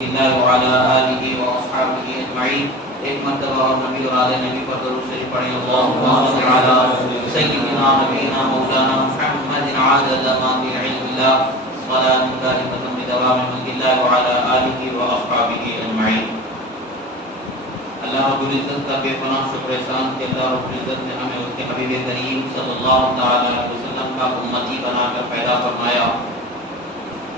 اللہ وعلی آلہ واصحابہ اجمعین۔ ایک مرتبہ اور نبی اور آل نبی پر درود شریف پڑھیں۔ اللہم صل علی سیدنا نبینا مولانا محمد عدد ما فی علم اللہ صلاۃ دائمۃ بدوام ملک اللہ وعلی آلہ واصحابہ اجمعین۔ اللہ رب العزت کا بے پناہ شکر احسان کہ اللہ رب العزت نے ہمیں اس کے حبیب کریم صلی اللہ تعالی علیہ وسلم کا امتی بنا کر پیدا فرمایا،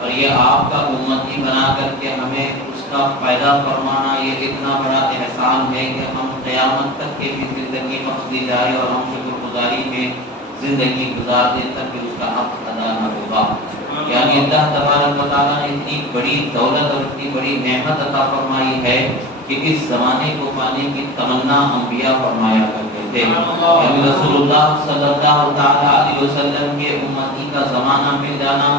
اور یہ آپ کا امتی بنا کر کے ہمیں اس کا پیدا فرمانا یہ اتنا بڑا احسان ہے کہ ہم قیامت تک کی بھی زندگی بخش دی جائے اور ہم شکر گزاری میں زندگی گزار دیں تب بھی اس کا حق ادا نہ ہوگا۔ یعنی اللہ تبارک و تعالیٰ نے اتنی بڑی دولت اور اتنی بڑی نعمت عطا فرمائی ہے کہ اس زمانے کو پانے کی تمنا انبیاء فرمایا کرتے تھے۔ یعنی رسول اللہ صلی اللہ تعالی علیہ وسلم کے امتی کا زمانہ مل جانا،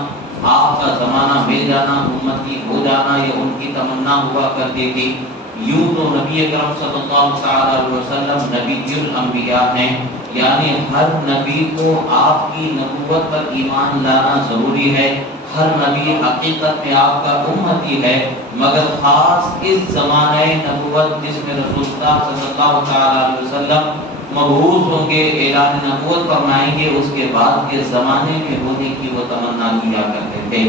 آپ کا زمانہ مل جانا، امتی ہو جانا، یہ ان کی تمنا ہوا کرتی تھی۔ یوں تو نبی اکرم صلی اللہ علیہ وسلم نبی الانبیاء ہیں، یعنی ہر نبی کو آپ کی نبوت پر ایمان لانا ضروری ہے، ہر نبی حقیقت میں آپ کا امتی ہے، مگر خاص اس زمانہ نبوت جس میں رسول اللہ صلی اللہ علیہ وسلم مبعوث ہوں گے، اعلان نبوت فرمائیں گے، اس کے بعد کے زمانے میں ہونے کی وہ تمنا کیا کرتے تھے۔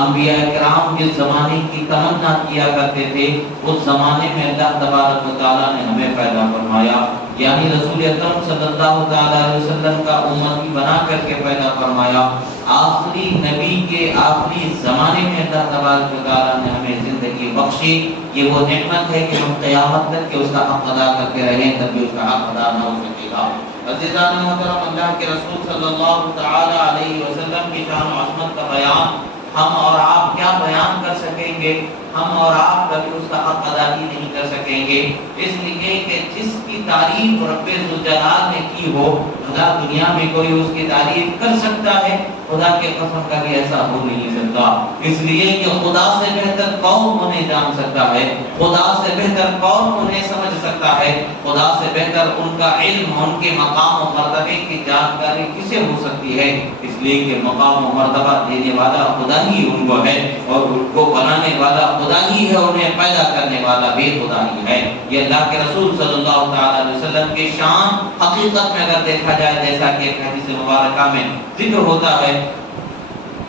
انبیاء کرام جس زمانے کی تمنا کیا کرتے تھے اس زمانے میں اللہ تبارک و تعالیٰ نے ہمیں پیدا فرمایا، یعنی رسول اکرم صلی اللہ علیہ وسلم کا امتی بنا کر کے پیدا فرمایا۔ آخری نبی کے آخری زمانے میں اللہ تبارک و تعالیٰ نے ہمیں زندگی بخشی، یہ وہ نعمت ہے کہ ہم قیامت تک کہ اس کا حق ادا کرتے رہیں تب بھی اس کا حق ادا نہ ہو سکے گا۔ عزیزان محترم، اللہ کے رسول صلی اللہ تعالی علیہ وسلم کی شان و عظمت کا بیان ہم اور آپ کیا بیان کر سکیں گے؟ ہم اور آپ کبھی اس کا حق ادا ہی نہیں کر سکیں گے، اس لیے کہ جس کی تعریف رب ذوالجلال نے کی ہو، خدا دنیا میں کوئی اس کی تعریف کر سکتا ہے؟ خدا کے قسم کا بھی ایسا ہو نہیں سکتا، اس لیے کہ خدا سے بہتر کون انہیں جان سکتا ہے، خدا سے بہتر کون انہیں سمجھ سکتا ہے، خدا سے بہتر ان کا علم، ان کے مقام و مرتبے کی جانکاری کسے ہو سکتی ہے؟ اس لیے کہ مقام و مرتبہ دینے والا خدا ہی ان کو ہے، اور ان کو بنانے والا خدا ہی ہے، انہیں پیدا کرنے والا بھی خدا ہی ہے۔ یہ اللہ کے رسول صلی اللہ علیہ وسلم کی شان حقیقت میں اگر دیکھا جائے، جیسا کہ ایک حدیث مبارکہ میں ذکر ہوتا ہے،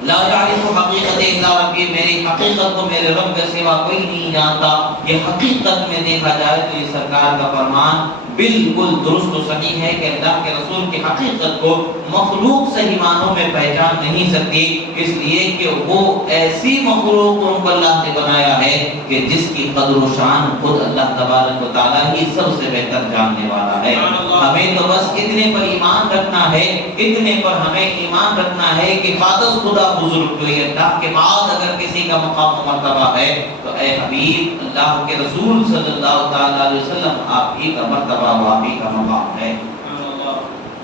لا یعرف حقیقت الا ربی، میری حقیقت کو میرے رب کے سوا کوئی نہیں جانتا۔ یہ حقیقت میں دیکھا جائے تو یہ سرکار کا فرمان بالکل درست و صحیح ہے کہ اللہ کے رسول کی حقیقت کو مخلوق صحیح معنوں میں پہچان نہیں سکتی، اس لیے کہ وہ ایسی مخلوق ان کو اللہ نے بنایا ہے کہ جس کی قدر و شان خود اللہ تبارک و تعالیٰ ہی سب سے بہتر جاننے والا ہے۔ ہمیں تو بس اتنے پر ایمان رکھنا ہے، اتنے پر ہمیں ایمان رکھنا ہے کہ قادس خدا بزرگ کوئی اللہ کے بعد اگر کسی کا مقام و مرتبہ ہے تو اے حبیب اللہ کے رسول صلی اللہ تعالی علیہ وسلم آپ ہی کا مرتبہ و آپ ہی کا مقام ہے۔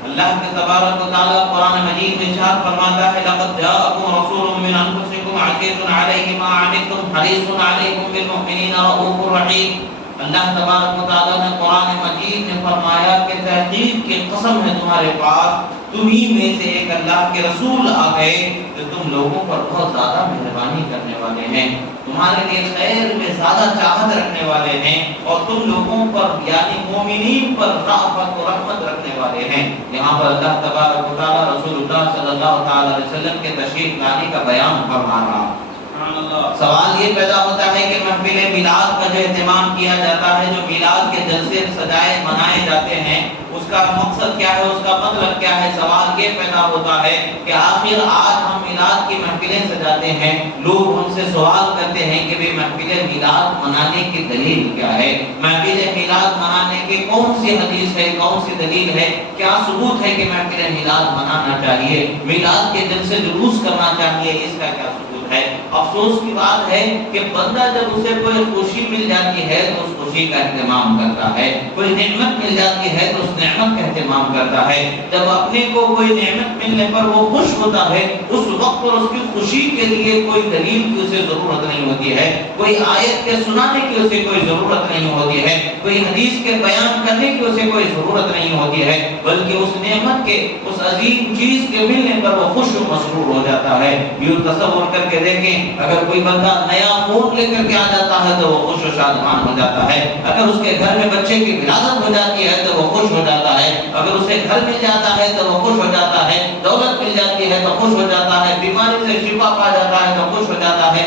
اللہ کے تبارک و تعالی قرآن مجید میں ارشاد فرماتا ہے، لقد جاءکم رسول من انفسکم عزیز علیہ ما عنتم حریص علیکم بالمؤمنین رؤوف رحیم۔ اللہ تبارک و تعالی نے قرآن مجید میں فرمایا کہ تحقیق کی قسم ہے تمہارے پاس تمہیں میں سے ایک اللہ کے رسول آ گئے جو تم لوگوں پر بہت زیادہ مہربانی کرنے والے ہیں، تمہارے لیے خیر میں زیادہ چاہت رکھنے والے ہیں، اور تم لوگوں پر یعنی مومنین پر رأفت و رحمت رکھنے والے ہیں۔ یہاں پر اللہ تبارک و تعالی رسول اللہ صلی اللہ تعالی علیہ وسلم کے تشریف لانے کا بیان فرما رہا۔ سوال یہ پیدا ہوتا ہے کہ محفل میلاد کا جو اہتمام کیا جاتا ہے، جو میلاد کے جلسے سجائے منائے جاتے ہیں، اس کا مقصد کیا ہے، اس کا مطلب کیا ہے؟ سوال یہ پیدا ہوتا ہے کہ آخر آج ہم میلاد کی محفلیں سجاتے ہیں، لوگ ہم سے سوال کرتے ہیں کہ بھی محفل میلاد منانے کی دلیل کیا ہے، محفل میلاد منانے کی کون سی حدیث ہے، کون سی دلیل ہے، کیا ثبوت ہے کہ محفل میلاد منانا چاہیے، میلاد کے دن سے جلوس کرنا چاہیے، اس کا کیا ثبوت ہے؟ افسوس کی بات ہے کہ بندہ جب اسے کوئی خوشی مل جاتی ہے تو اس خوشی کا اہتمام کرتا ہے، کوئی نعمت مل جاتی ہے تو اس نعمت کا اہتمام کرتا ہے، جب اپنے کو کوئی نعمت ملنے پر وہ خوش ہوتا ہے اس وقت پر اس کی خوشی کے لیے کوئی دلیل کی اسے ضرورت نہیں ہوتی ہے، کوئی آیت کے سنانے کی اسے کوئی ضرورت نہیں ہوتی ہے، کوئی حدیث کے بیان کرنے کی اسے کوئی ضرورت نہیں ہوتی ہے، بلکہ اس نعمت کے اس عظیم چیز کے ملنے پر وہ خوش و مسرور ہو جاتا ہے۔ یوں تصور کر کے دیکھیں ہیں، اگر کوئی بندہ نیا فون لے کر کے آ جاتا ہے تو وہ خوش و شادمان ہو جاتا ہے، اگر اس کے گھر میں بچے کی ولادت ہو جاتی ہے تو وہ خوش ہو جاتا ہے، اگر اسے گھر مل جاتا ہے تو وہ خوش ہو جاتا ہے، دولت مل جاتی ہے تو خوش ہو جاتا ہے، بیماری سے شفا پا جاتا ہے تو خوش ہو جاتا ہے،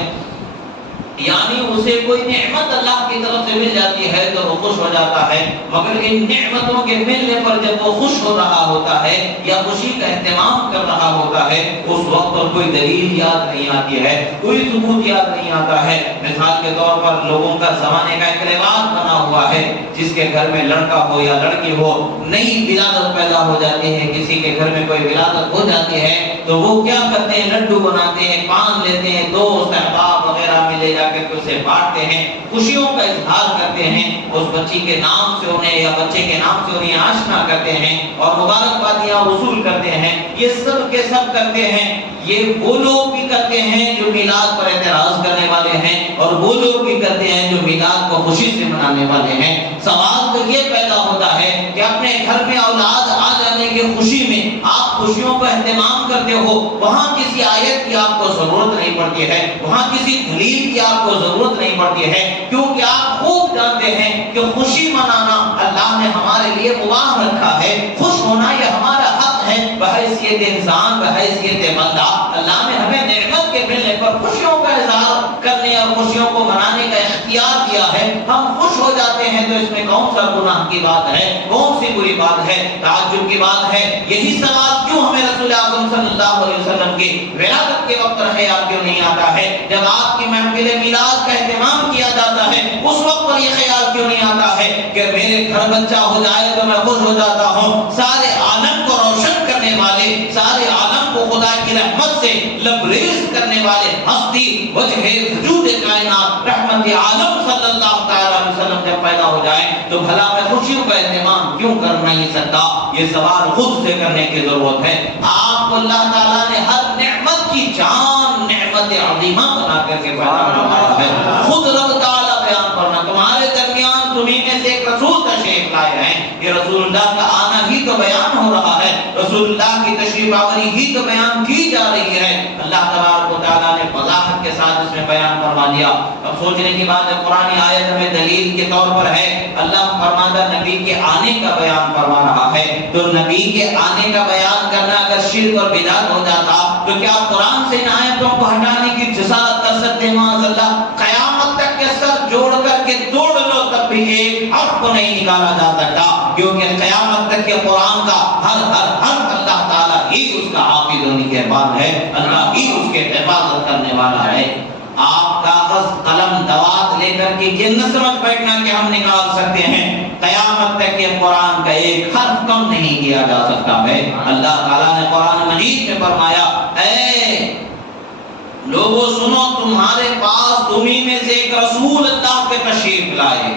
یعنی اسے کوئی نعمت اللہ کی طرف سے مل جاتی ہے تو وہ خوش ہو جاتا ہے۔ مگر ان نعمتوں کے ملنے پر جب وہ خوش ہو رہا ہوتا ہے یا خوشی کا اہتمام کر رہا ہوتا ہے، اس وقت پر کوئی دلیل یاد نہیں آتی ہے، کوئی ثبوت یاد نہیں آتا ہے۔ مثال کے طور پر لوگوں کا زمانے کا ایک رواج بنا ہوا ہے، جس کے گھر میں لڑکا ہو یا لڑکی ہو، نئی ولادت پیدا ہو جاتی ہے، کسی کے گھر میں کوئی ولادت ہو جاتی ہے تو وہ کیا کرتے ہیں، لڈو بناتے ہیں، پان لیتے ہیں، دوست احباب وغیرہ میں لے جا کے اسے بانٹتے ہیں، خوشیوں کا اظہار کرتے ہیں، اس بچی کے نام سے انہیں یا بچے کے نام سے انہیں آشنا کرتے ہیں اور مبارکبادیاں وصول کرتے ہیں۔ یہ سب کے سب کرتے ہیں، یہ وہ لوگ بھی کرتے ہیں جو میلاد پر اعتراض کرنے والے ہیں اور وہ لوگ بھی کرتے ہیں جو میلاد کو خوشی سے منانے والے ہیں۔ سوال تو یہ پیدا ہوتا ہے کہ اپنے گھر میں اولاد آ جانے کی خوشی میں آپ خوشیوں کا اہتمام کرتے ہو، وہاں کسی آیت کی آپ کو ضرورت نہیں پڑتی ہے، وہاں کسی دلیل کی آپ کو ضرورت نہیں پڑتی ہے، کیونکہ آپ خوب جانتے ہیں کہ خوشی منانا اللہ نے ہمارے لیے مباح رکھا ہے، خوش ہونا یہ ہمارا حق ہے، بحیثیت انسان، بحیثیت بندہ اللہ نے ہمیں نعمت کے ملنے پر خوشیوں کا اظہار کرنے اور خوشیوں کو منانے کا اختیار دیا ہے۔ ہم خوش ہو جاتے ہیں تو اس میں کون سا گناہ کی بات ہے، کون سی بری بات ہے، تعجب کی بات ہے؟ یہی سوال کیوں ہمیں رسول اعظم صلی اللہ علیہ وسلم کی ولادت کے وقت خیال کیوں نہیں آتا ہے؟ جب آپ کی محفل میلاد کا اہتمام کیا جاتا ہے اس وقت پر یہ خیال کیوں نہیں آتا ہے کہ میرے گھر بچہ ہو جائے تو میں خوش ہو جاتا ہوں؟ سارے عالم کو روشن کرنے والے، سارے عالم کو خدا کی رحمت سے لبریز کرنے والے ہستی وجہ وجود کائنات رحمت عالم صلی اللہ تعالی علیہ وسلم جب پیدا ہو جائے تو بھلا میں خوشیوں کا اہتمام کیوں کر نہیں سکتا؟ یہ سوال خود سے کرنے کی ضرورت ہے۔ آپ کو اللہ تعالیٰ نے ہر نعمت کی جان نعمت عظیمہ بنا کر کے پیدا فرمایا ہے۔ خود رب تعالیٰ بیان کرنا، تمہارے درمیان تمہیں میں سے ایک رسول تشریف لائے ہیں، یہ رسول اللہ کا آنا ہی تو بیان ہو رہا ہے، رسول اللہ کی تشریف آوری ہی تو بیان کی جا رہی ہے۔ اللہ تبارک و تعالیٰ نے وضاحت کے ساتھ اس میں بیان فرما دیا۔ اب سوچنے کی بات ہے، قرآن آیت ہمیں دلیل کے طور پر ہے، اللہ فرماتا نبی کے آنے کا بیان فرما رہا ہے، تو نبی کے آنے کا بیان کرنا اگر شرک اور بدعت ہو جاتا تو کیا قرآن سے ان آیتوں کو ہٹانے کی جسارت کر سکتے؟ معاذ اللہ، قیامت تک کے سر جوڑ کر کے توڑ لو تب بھی ایک حرف کو نہیں نکالا جا سکتا، کیونکہ قیامت تک کے قرآن کا ہر اللہ تعالیٰ ہی اس کا حافظ و نگہبان ہے، اللہ ہی اس کے حفاظت کرنے والا ہے۔ آپ کاغذ قلم دوات لے کر کے یہ نہ سمجھ بیٹھنا کہ ہم نکال سکتے ہیں، قیامت تک یہ قرآن کا ایک حرف کم نہیں کیا جا سکتا ہے۔ اللہ تعالیٰ نے قرآن مجید میں فرمایا، اے لوگوں سنو، تمہارے پاس تمہیں میں سے ایک رسول اللہ کے تشریف لائے۔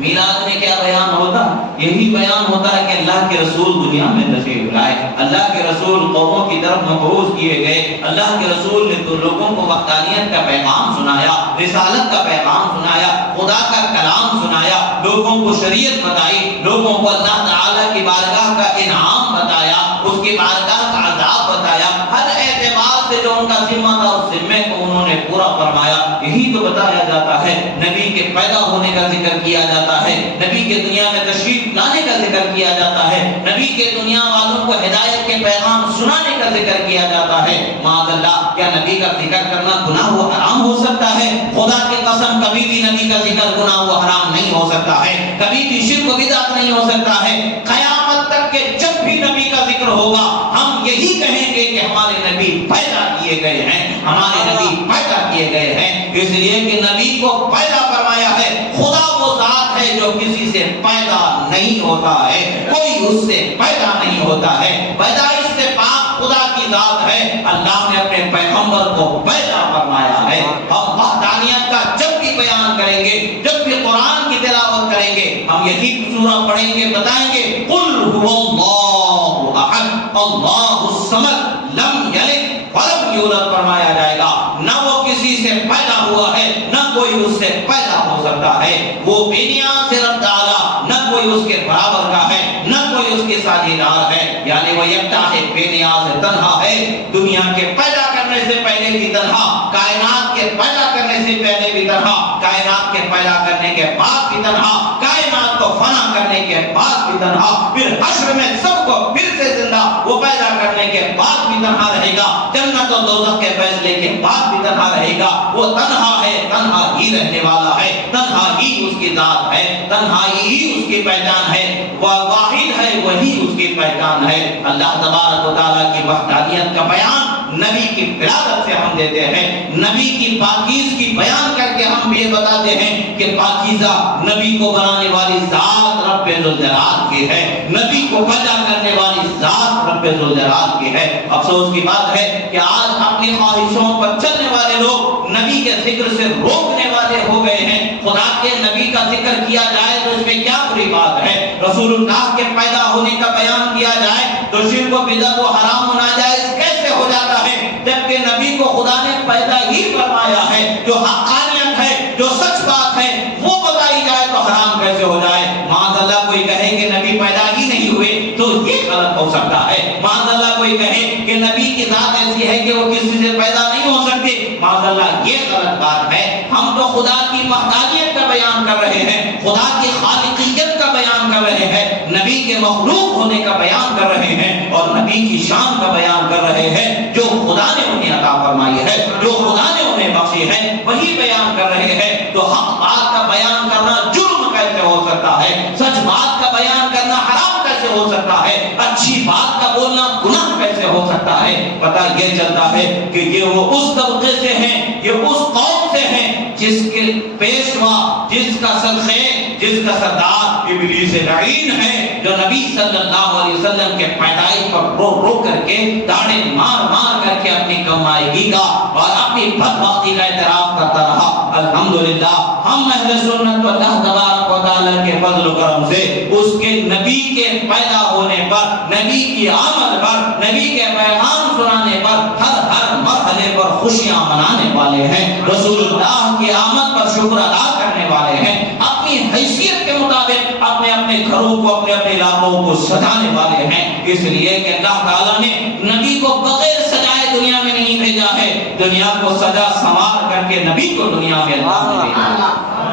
میلاد میں کیا بیان ہوتا؟ یہی بیان ہوتا ہے کہ اللہ کے رسول دنیا میں تشریف لائے، اللہ کے رسول قوموں کی طرف مبعوث کیے گئے، اللہ کے رسول نے تو لوگوں کو وحدانیت کا پیغام سنایا، رسالت کا پیغام سنایا، خدا کا کلام سنایا، لوگوں کو شریعت بتائی، لوگوں کو اللہ تعالیٰ کی بارگاہ کا انعام بتایا، اس کی بارگاہ کا عذاب بتایا، ہر اعتبار سے جو ان کا ذمہ تھا اس ذمے کو انہوں نے پورا فرمایا۔ یہی تو بتایا جاتا ہے، نبی کے پیدا ہونے کا ذکر کیا جاتا ہے، نبی کے دنیا میں تشریف لانے کا ذکر کیا جاتا ہے، نبی کے دنیا والوں کو ہدایت کے پیغام سنانے کا ذکر کیا جاتا ہے۔ معاذ اللہ، کیا نبی کا ذکر کرنا گناہ و حرام ہو سکتا ہے؟ خدا کی قسم کبھی بھی نبی کا ذکر گناہ و حرام نہیں ہو سکتا ہے، کبھی بھی شرک و بدعت نہیں ہو سکتا ہے۔ قیامت تک کہ جب بھی نبی کا ذکر ہوگا ہم یہی کہیں گے کہ ہمارے نبی پیدا کیے گئے ہیں، ہمارے نبی پیدا کیے گئے ہیں، اس لیے کہ نبی کو پیدا فرمایا ہے۔ خدا وہ ذات ہے جو کسی سے پیدا نہیں ہوتا ہے، کوئی اس سے پیدا نہیں ہوتا ہے، پیدائش سے پاک خدا کی ذات ہے۔ اللہ نے اپنے پیغمبر کو پیدا فرمایا ہے۔ ہم وحدانیت کا جب بھی بیان کریں گے، جب بھی قرآن کی تلاوت کریں گے، ہم یہی سورہ پڑھیں گے، بتائیں گے قل هو اللہ احد اللہ الصمد لم یلد ولم یولد، فرمایا جائے گا نہ وہ کسی سے پیدا ہوا ہے نہ کوئی اس سے پیدا ہو سکتا ہے، وہ بے نیاز ہے رب تعالیٰ، نہ کوئی اس کے برابر کا ہے نہ کوئی اس کے ساجھیدار ہے، یعنی وہ یکتا ہے، بے نیاز ہے، تنہا ہے، دنیا کے پیدا کرنے سے پہلے بھی تنہا، کائنات کے پیدا کرنے سے پہلے بھی تنہا، کائنات کے پیدا کرنے کے بعد بھی تنہا، کائنات کو فنا کرنے کے بعد بھی تنہا، پھر حشر میں سب کو پھر سے زندہ وہ پیدا کرنے کے بعد بھی تنہا رہے گا، جنت و دوزخ کے فیصلے کے بعد بھی تنہا رہے گا۔ وہ تنہا ہے، تنہا ہی رہنے والا ہے، تنہا ہی اس کی ذات ہے، تنہائی ہی اس کی پہچان ہے، وہ واحد ہے، وہی اس کی پہچان ہے۔ اللہ تبارک و تعالیٰ کی وحدانیت کا بیان نبی کی ولادت سے ہم دیتے ہیں، نبی کی پاکیزگی بیان کر کے ہم یہ بتاتے ہیں کہ پاکیزہ نبی کو بنانے والی ذات رب ذوالجلال کی ہے، نبی کو پیدا کرنے والی ذات رب ذوالجلال کی ہے۔ افسوس کی بات ہے کہ آج اپنی خواہشوں پر چلنے والے لوگ نبی کے ذکر سے روکنے والے ہو گئے ہیں۔ خدا کے نبی کا ذکر کیا جائے تو اس میں کیا بری بات ہے؟ رسول اللہ کے پیدا ہونے کا بیان کیا جائے تو شرک و بدعت و حرام و ناجائز کیسے ہو جاتا ہے، جبکہ نبی کو خدا نے پیدا ہی فرمایا ہے؟ جو حقانیت ہے، جو سچ بات ہے، وہ بتائی جائے تو حرام کیسے ہو جائے؟ معاذ اللہ کوئی کہے کہ نبی پیدا ہی نہیں ہوئے تو یہ غلط ہو سکتا ہے۔ معاذ اللہ کوئی کہے کہ نبی کی ذات ایسی ہے کہ وہ کسی سے پیدا نہیں ہو سکتے، معاذ اللہ یہ غلط بات ہے۔ ہم تو خدا کی وحدانیت کا بیان کر رہے ہیں، خدا کی خالقیت کا بیان کر رہے ہیں، نبی کے مخلوق ہونے کا بیان کر رہے ہیں، اور نبی کی شان کا بیان کر رہے ہیں۔ جو خدا نے انہیں عطا فرمائی ہے، جو خدا نے انہیں بخشی ہے، وہی بیان کر رہے ہیں۔ تو حق بات کا بیان کرنا جرم کیسے ہو سکتا ہے؟ سچ بات کا بیان کرنا حرام کیسے ہو سکتا ہے؟ اچھی بات کا بولنا گناہ کیسے ہو سکتا ہے؟ پتہ یہ چلتا ہے کہ یہ وہ اس طبقے سے ہیں، یہ اس قوم سے ہیں جس کے پیشوا، جس کا سرخے، جس کا سردار ابلیس لعین ہے، جو نبی صلی اللہ علیہ وسلم کے پیدائش پر رو رو کر کے داڑے مار مار کر کے اپنی کمائیگی کا اور اپنی بدبختی کا اعتراف کرتا رہا۔ الحمدللہ ہم اہل سنت اللہ تبارک و تعالیٰ کے فضل و کرم سے اس کے نبی کے پیدا ہونے پر، نبی کی آمد پر، نبی کے پیغام سنانے پر ہر مرحلے پر خوشیاں منانے والے ہیں، رسول اللہ کی آمد پر شکر ادا کرنے والے ہیں، اپنی حیثیت کے مطابق اپنے اپنے گھروں کو، اپنے اپنے علاقوں کو سجانے والے ہیں، اس لیے کہ اللہ تعالیٰ نے نبی کو بغیر سجائے دنیا میں نہیں بھیجا ہے، دنیا کو سجا سنوار کر کے نبی کو دنیا میں اللہ نے بھیجا۔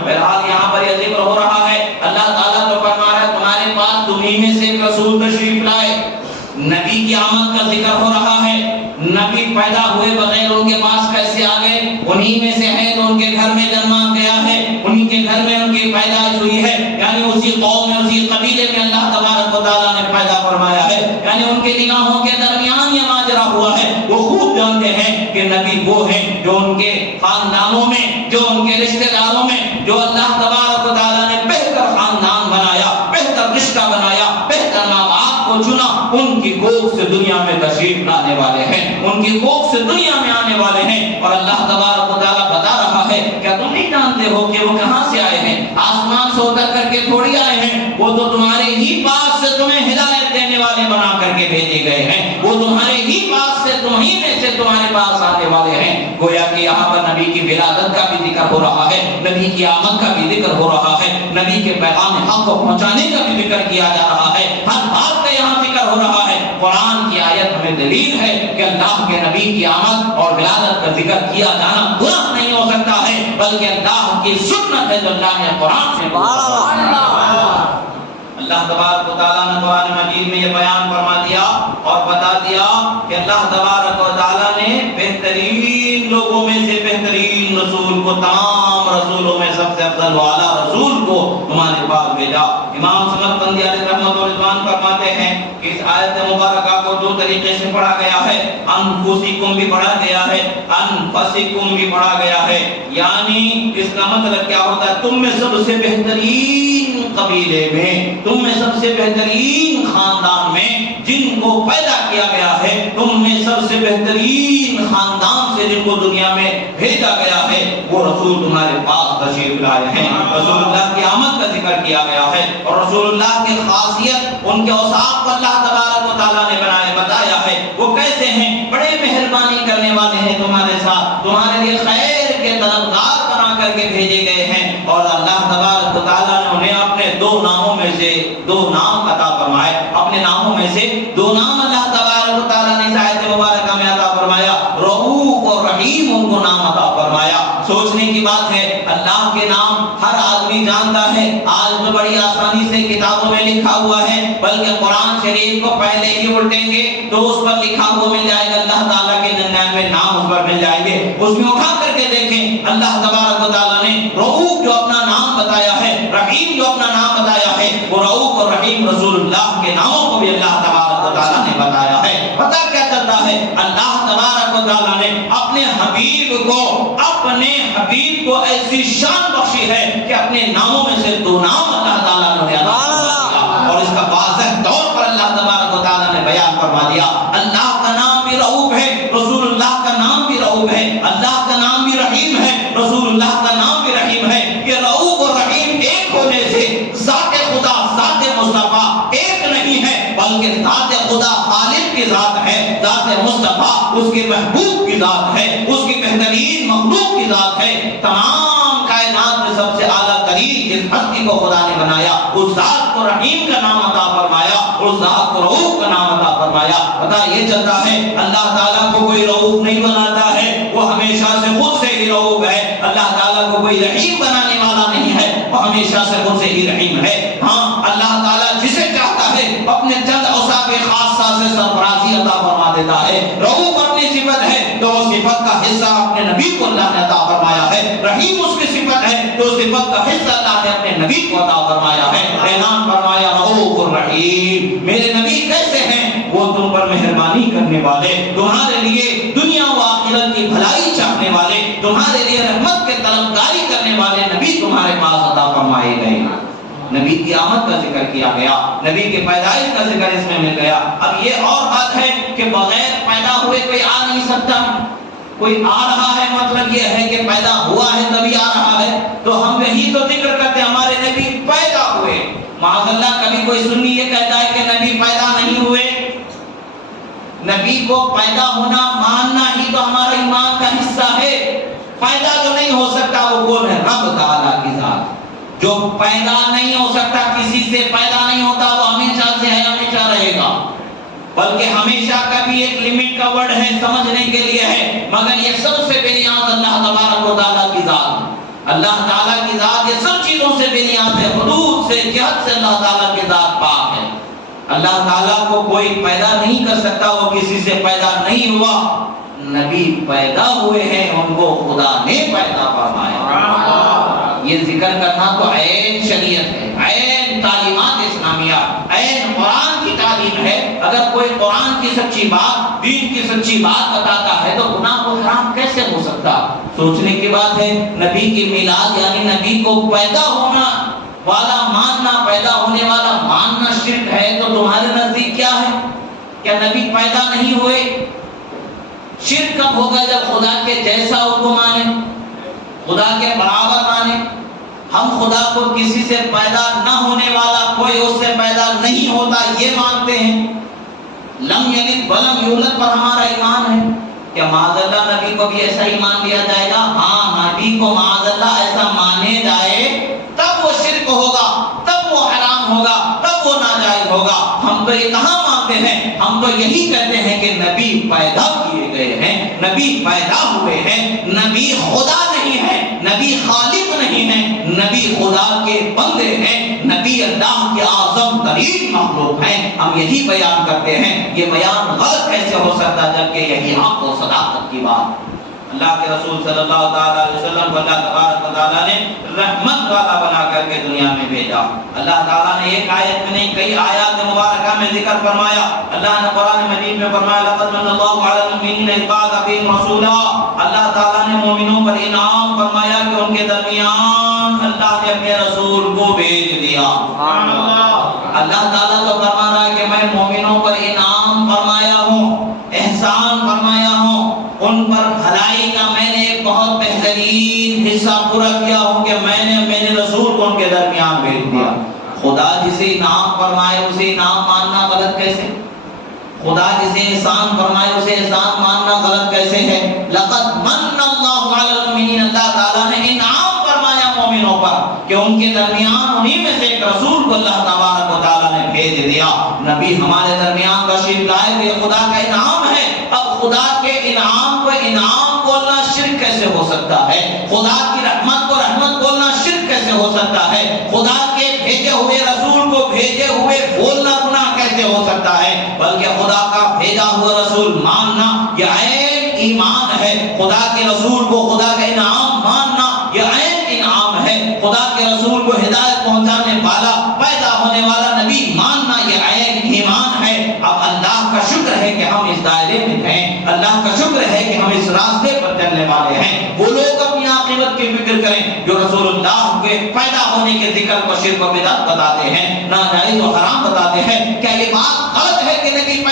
بہرحال یہاں پر یہ ذکر ہو رہا ہے، اللہ تعالیٰ تو فرما رہا ہے تمہارے پاس تمہیں میں سے ایک رسول تشریف لائے، نبی کی آمد کا ذکر ہو رہا ہے، نبی پیدا ہوئے بغیر ان کے پاس کیسے آ گئے؟ انہی میں سے ہے تو ان کے گھر میں جنما گیا ہے، انہی کے گھر میں ان کی پیدائش ہوئی ہے، یعنی اسی قوم میں، اسی قبیلے میں اللہ تبارک و تعالیٰ نے پیدا فرمایا ہے، یعنی ان کے نگاہوں کے درمیان یہ ماجرا ہوا ہے۔ وہ خوب جانتے ہیں کہ نبی وہ ہیں جو ان کے خاندانوں میں، جو ان کے رشتہ داروں میں، جو اللہ تبارک و تعالیٰ نے بہتر خاندان بنایا، بہتر رشتہ بنایا، بہتر ماں باپ کو چنا، ان کی کوکھ سے دنیا میں تشریف لانے والے ہیں، ان کی کوکھ سے دنیا میں آنے والے ہیں۔ اور اللہ تبارک و تعالیٰ بتا رہا ہے کیا تم نہیں جانتے ہو کہ وہ کہاں سے آئے ہیں؟ آسمان سے اتر کر کے تھوڑی آئے ہیں، وہ تو تمہارے ہی پاس سے تمہیں ہدایت دینے والے بنا کر کے بھیجے گئے ہیں، وہ تمہارے ہی پاس سے، تمہیں میں سے تمہارے پاس آنے والے ہیں۔ گویا کہ یہاں پر نبی کی ولادت کا بھی ذکر ہو رہا ہے، نبی کی آمد کا بھی ذکر ہو رہا ہے، نبی کے پیغام حق کو پہنچانے کا بھی ذکر کیا جا رہا ہے، ہر بات کا یہاں ذکر ہو رہا ہے۔ قرآن کی آیت ہمیں دلیل ہے کہ اللہ کے نبی کی آمد اور ولادت کا ذکر کیا جانا گناہ نہیں ہو سکتا ہے، بلکہ اللہ کی سنت ہے جو اللہ نے قرآن میں اللہ تبارک و تعالیٰ نے قرآن مجید میں یہ بیان فرما دیا اور بتا دیا کہ اللہ تبارک و تعالیٰ نے بہترین لوگوں میں سے بہترین رسول کو، تمام رسولوں میں سب سے افضل والا رسول کو تمہارے پاس بھیجا۔ امام سمرقندی علیہ رحمۃ و رضوان فرماتے ہیں کہ اس آیت مبارکہ کو دو طریقے سے پڑھا گیا ہے، انفسکم بھی پڑھا گیا ہے، انفسکم بھی پڑھا گیا ہے، یعنی اس کا مطلب کیا ہوتا ہے؟ تم میں سب سے بہترین قبیلے میں، تم میں سب سے بہترین خاندان میں جن کو پیدا کیا گیا ہے، تم میں سب سے بہترین خاندان سے جن کو دنیا میں بھیجا گیا ہے، وہ رسول تمہارے پاس تشریف لائے ہیں۔ رسول اللہ کی آمد کا ذکر کیا گیا ہے، اور رسول اللہ کی خاصیت، ان کے اوصاف کو اللہ تبارک و تعالیٰ نے بتایا ہے۔ وہ کیسے ہیں؟ بڑے مہربانی کرنے والے ہیں تمہارے ساتھ، تمہارے لیے خیر کے طلبگار بنا کر کے بھیجے گئے ہیں، اور اللہ تبارک و تعالیٰ نے انہیں اپنے دو ناموں میں سے دو نام عطا فرمائے، اپنے ناموں میں سے دو نام اللہ تبارک و تعالیٰ نے آیت مبارکہ میں عطا فرمایا، رؤوف اور نام ہر آدمی جانتا ہے، آج تو بڑی آسانی سے کتابوں میں لکھا ہوا ہے، بلکہ قرآن شریف کو پہلے ہی الٹیں گے تو اس پر لکھا ہوا مل جائے گا، اللہ تعالیٰ کے 99 نام اس پر مل جائیں گے۔ اس میں اٹھا کر کے دیکھیں، اللہ تبارک و تعالیٰ نے رؤوف جو اپنا نام بتایا ہے، رحیم جو اپنا نام بتایا ہے، وہ رؤوف اور رحیم رسول اللہ کے ناموں کو بھی اللہ تبارک و تعالیٰ نے بتایا ہے۔ پتہ کیا چلتا ہے؟ اللہ تبارک و تعالیٰ نے اپنے حبیب کو ایسی شان بخشی ہے کہ اپنے ناموں میں سے 2 نام اللہ تعالیٰ نے عطا فرما، اور اس کا واضح طور پر اللہ تبارک و تعالیٰ نے بیان فرما دیا۔ اللہ کا نام بھی رؤوف ہے، رسول اللہ کا نام بھی رؤوف ہے، اللہ کا نام بھی رحیم ہے، رسول اللہ کا نام بھی رحیم ہے۔ یہ رؤوف اور رحیم ایک ہونے سے ذات خدا، ذات مصطفیٰ ایک نہیں ہے، بلکہ ذات خدا خالق کی ذات ہے، ذات مصطفیٰ اس کے محبوب کی ذات ہے، اس کی بہترین مخلوق کی ذات ہے۔ تمام کائنات میں سب سے اعلیٰ ترین جس ہستی کو خدا نے بنایا، اس ذات کو رحیم کا نام عطا فرمایا، اس ذات کو رؤوف کا نام عطا فرمایا۔ پتہ یہ چلتا ہے اللہ تعالیٰ کو کوئی رؤوف نہیں بناتا ہے، وہ ہمیشہ سے خود سے ہی رؤوف ہے۔ اللہ تعالیٰ کو کوئی رحیم بنانے والا نہیں ہے، وہ ہمیشہ سے خود سے ہی رحیم ہے۔ ہاں، اللہ تعالیٰ جسے چاہتا ہے اپنے چند اوصاف خاصہ سے سرفرازی عطا فرما دیتا ہے۔ رؤوف اپنی صفت ہے تو وہ صفت کا حصہ اپنے نبی کو اللہ نے عطا فرمایا ہے، رحیم اس کی صفت ہے تو صفت کا حصہ اللہ نے اپنے نبی کو عطا فرمایا ہے۔ اعلان فرمایا رؤوف الرحیم، میرے نبی کیسے ہیں؟ وہ تم پر مہربانی کرنے والے، تمہارے لیے دنیا و آخرت کی بھلائی چاہنے والے، تمہارے لیے رحمت کے طلبگاری کرنے والے نبی تمہارے پاس عطا فرمائے گئے۔ نبی کی آمد کا ذکر کیا گیا، نبی کی پیدائش کا ذکر اس میں مل گیا۔ اب یہ اور بات ہے کہ بغیر پیدا ہوئے کوئی آ نہیں سکتا، کوئی آ رہا ہے مطلب یہ ہے کہ پیدا ہوا ہے تبھی آ رہا ہے، تو ہم یہی تو ذکر کرتے ہمارے نبی پیدا ہوئے۔ معاذ اللہ کبھی کوئی سنی یہ کہتا ہے کہ نبی پیدا نہیں ہوئے۔ نبی کو پیدا ہونا ماننا ہی تو ہمارا ایمان کا حصہ ہے۔ پیدا جو نہیں ہو سکتا وہ کون ہے؟ رب تعالیٰ کی ذات۔ جو پیدا نہیں ہو سکتا، کسی سے پیدا نہیں ہوتا، وہ ہمیشہ سے ہے، ہمیشہ رہے گا، بلکہ ہمیشہ کا بھی ایک لمٹ کا ورڈ ہے، سمجھنے کے لیے ہے، مگر یہ سب سے بے نیاز اللہ تبارک و تعالیٰ کی ذات، اللہ تعالیٰ کی ذات یہ سب چیزوں سے بے نیاز ہے، حدود سے، جہت سے اللہ تعالیٰ کی ذات پاک ہے۔ اللہ تعالیٰ کو کوئی پیدا نہیں کر سکتا، وہ کسی سے پیدا نہیں ہوا۔ نبی پیدا ہوئے ہیں، ان کو خدا نے پیدا فرمایا۔ یہ ذکر کرنا تو عین شریعت ہے، عین تعلیمات اسلامیہ، عین قرآن کی تعلیم ہے۔ اگر کوئی قرآن کی سچی بات، دین کی سچی بات بتاتا ہے تو گناہ و حرام کیسے ہو سکتا؟ سوچنے کی بات ہے۔ نبی کی میلاد یعنی نبی کو پیدا ہونا والا ماننا، پیدا ہونے والا ماننا شرک ہے، تو تمہارے نزدیک کیا ہے؟ کیا نبی پیدا نہیں ہوئے؟ شرک کب ہوگا؟ جب خدا کے جیسا ان کو مانے، خدا کے برابر مانے۔ ہم خدا کو کسی سے پیدا نہ ہونے والا، کوئی اس سے پیدا نہیں ہوتا یہ مانتے ہیں۔ لم یلد ولم یولد پر ہمارا ایمان ہے۔ کیا معاذ اللہ نبی کو بھی ایسا ایمان دیا جائے گا؟ ہاں، نبی کو معاذ اللہ ایسا مانے جائے تب وہ شرک ہوگا، تب وہ حرام ہوگا، تب وہ ناجائز ہوگا۔ ہم تو یہ کہاں مانتے ہیں؟ ہم تو یہی کہتے ہیں کہ نبی پیدا کیے گئے ہیں، نبی پیدا ہوئے ہیں، نبی خدا نہیں ہے، نبی خالق نہیں ہے، نبی خدا کے بندے ہیں، نبی اللہ کے اعظم ترین مخلوق ہیں۔ ہم یہی بیان کرتے ہیں۔ یہ بیان غلط کیسے ہو سکتا جبکہ یہی حق و صداقت کی بات؟ اللہ کے رسول صلی اللہ تعالیٰ علیہ وسلم کو اللہ تبارک و تعالیٰ نے رحمت والا بنا کر کے دنیا میں بھیجا۔ اللہ تعالیٰ نے ایک آیت میں نہیں کئی آیات مبارکہ میں ذکر فرمایا۔ اللہ نے قرآن مجید میں فرمایا لقد من اللہ علی المؤمنین اذ بعث فیہم رسولا۔ اللہ تعالیٰ نے مومنوں پر انعام فرمایا کہ ان کے درمیان اللہ نے اپنے رسول کو بھیج دیا۔ اللہ تعالیٰ تو فرما رہا ہے کہ میں مومنوں پر انعام فرمایا ہوں، احسان فرمایا ہوں، ان پر بھلائی کا میں نے ایک بہت بہترین حصہ پورا کیا ہوں کہ میں نے میرے رسول کو ان کے درمیان بھیج دیا۔ خدا جسے انعام فرمائے اسے انعام ماننا غلط کیسے؟ خدا جسے احسان فرمائے اسے احسان ماننا غلط کیسے ہے؟ لقد من اللہ علی المؤمنین، اللہ تعالیٰ نے انعام فرمایا مومنوں پر کہ ان کے درمیان انہی میں سے ایک رسول کو اللہ تبارک و تعالیٰ نے بھیج دیا۔ نبی ہمارے درمیان تشریف لائے تو یہ خدا کا انعام ہے۔ اب خدا کے انعام کو انعام بولنا شرک کیسے ہو سکتا ہے؟ خدا کی رحمت کو رحمت بولنا شرک سکتا ہے؟ خدا کے بھیجے ہوئے رسول کو بھیجے ہوئے بولنا گناہ کیسے ہو سکتا ہے؟ بلکہ خدا کا بھیجا ہوا رسول ماننا یہ عین ایمان ہے۔ خدا کے رسول کو خدا کا انعام ماننا یہ عین انعام ہے۔ خدا کے رسول کو ہدایت پہنچانے والا پیدا ہونے والا نبی ماننا یہ عین ایمان ہے۔ اب اللہ کا شکر ہے کہ ہم اس دائرے میں ہیں، اللہ کا شکر ہے کہ ہم اس راستے پر چلنے والے ہیں۔ وہ لوگ اپنی عاقبت کی فکر کریں جو رسول اللہ کے پیدا ہونے کے ذکر کو شرک و بدعت بتاتے ہیں، ناجائز و حرام بتاتے ہیں۔ کیا یہ بات غلط ہے کہ نبی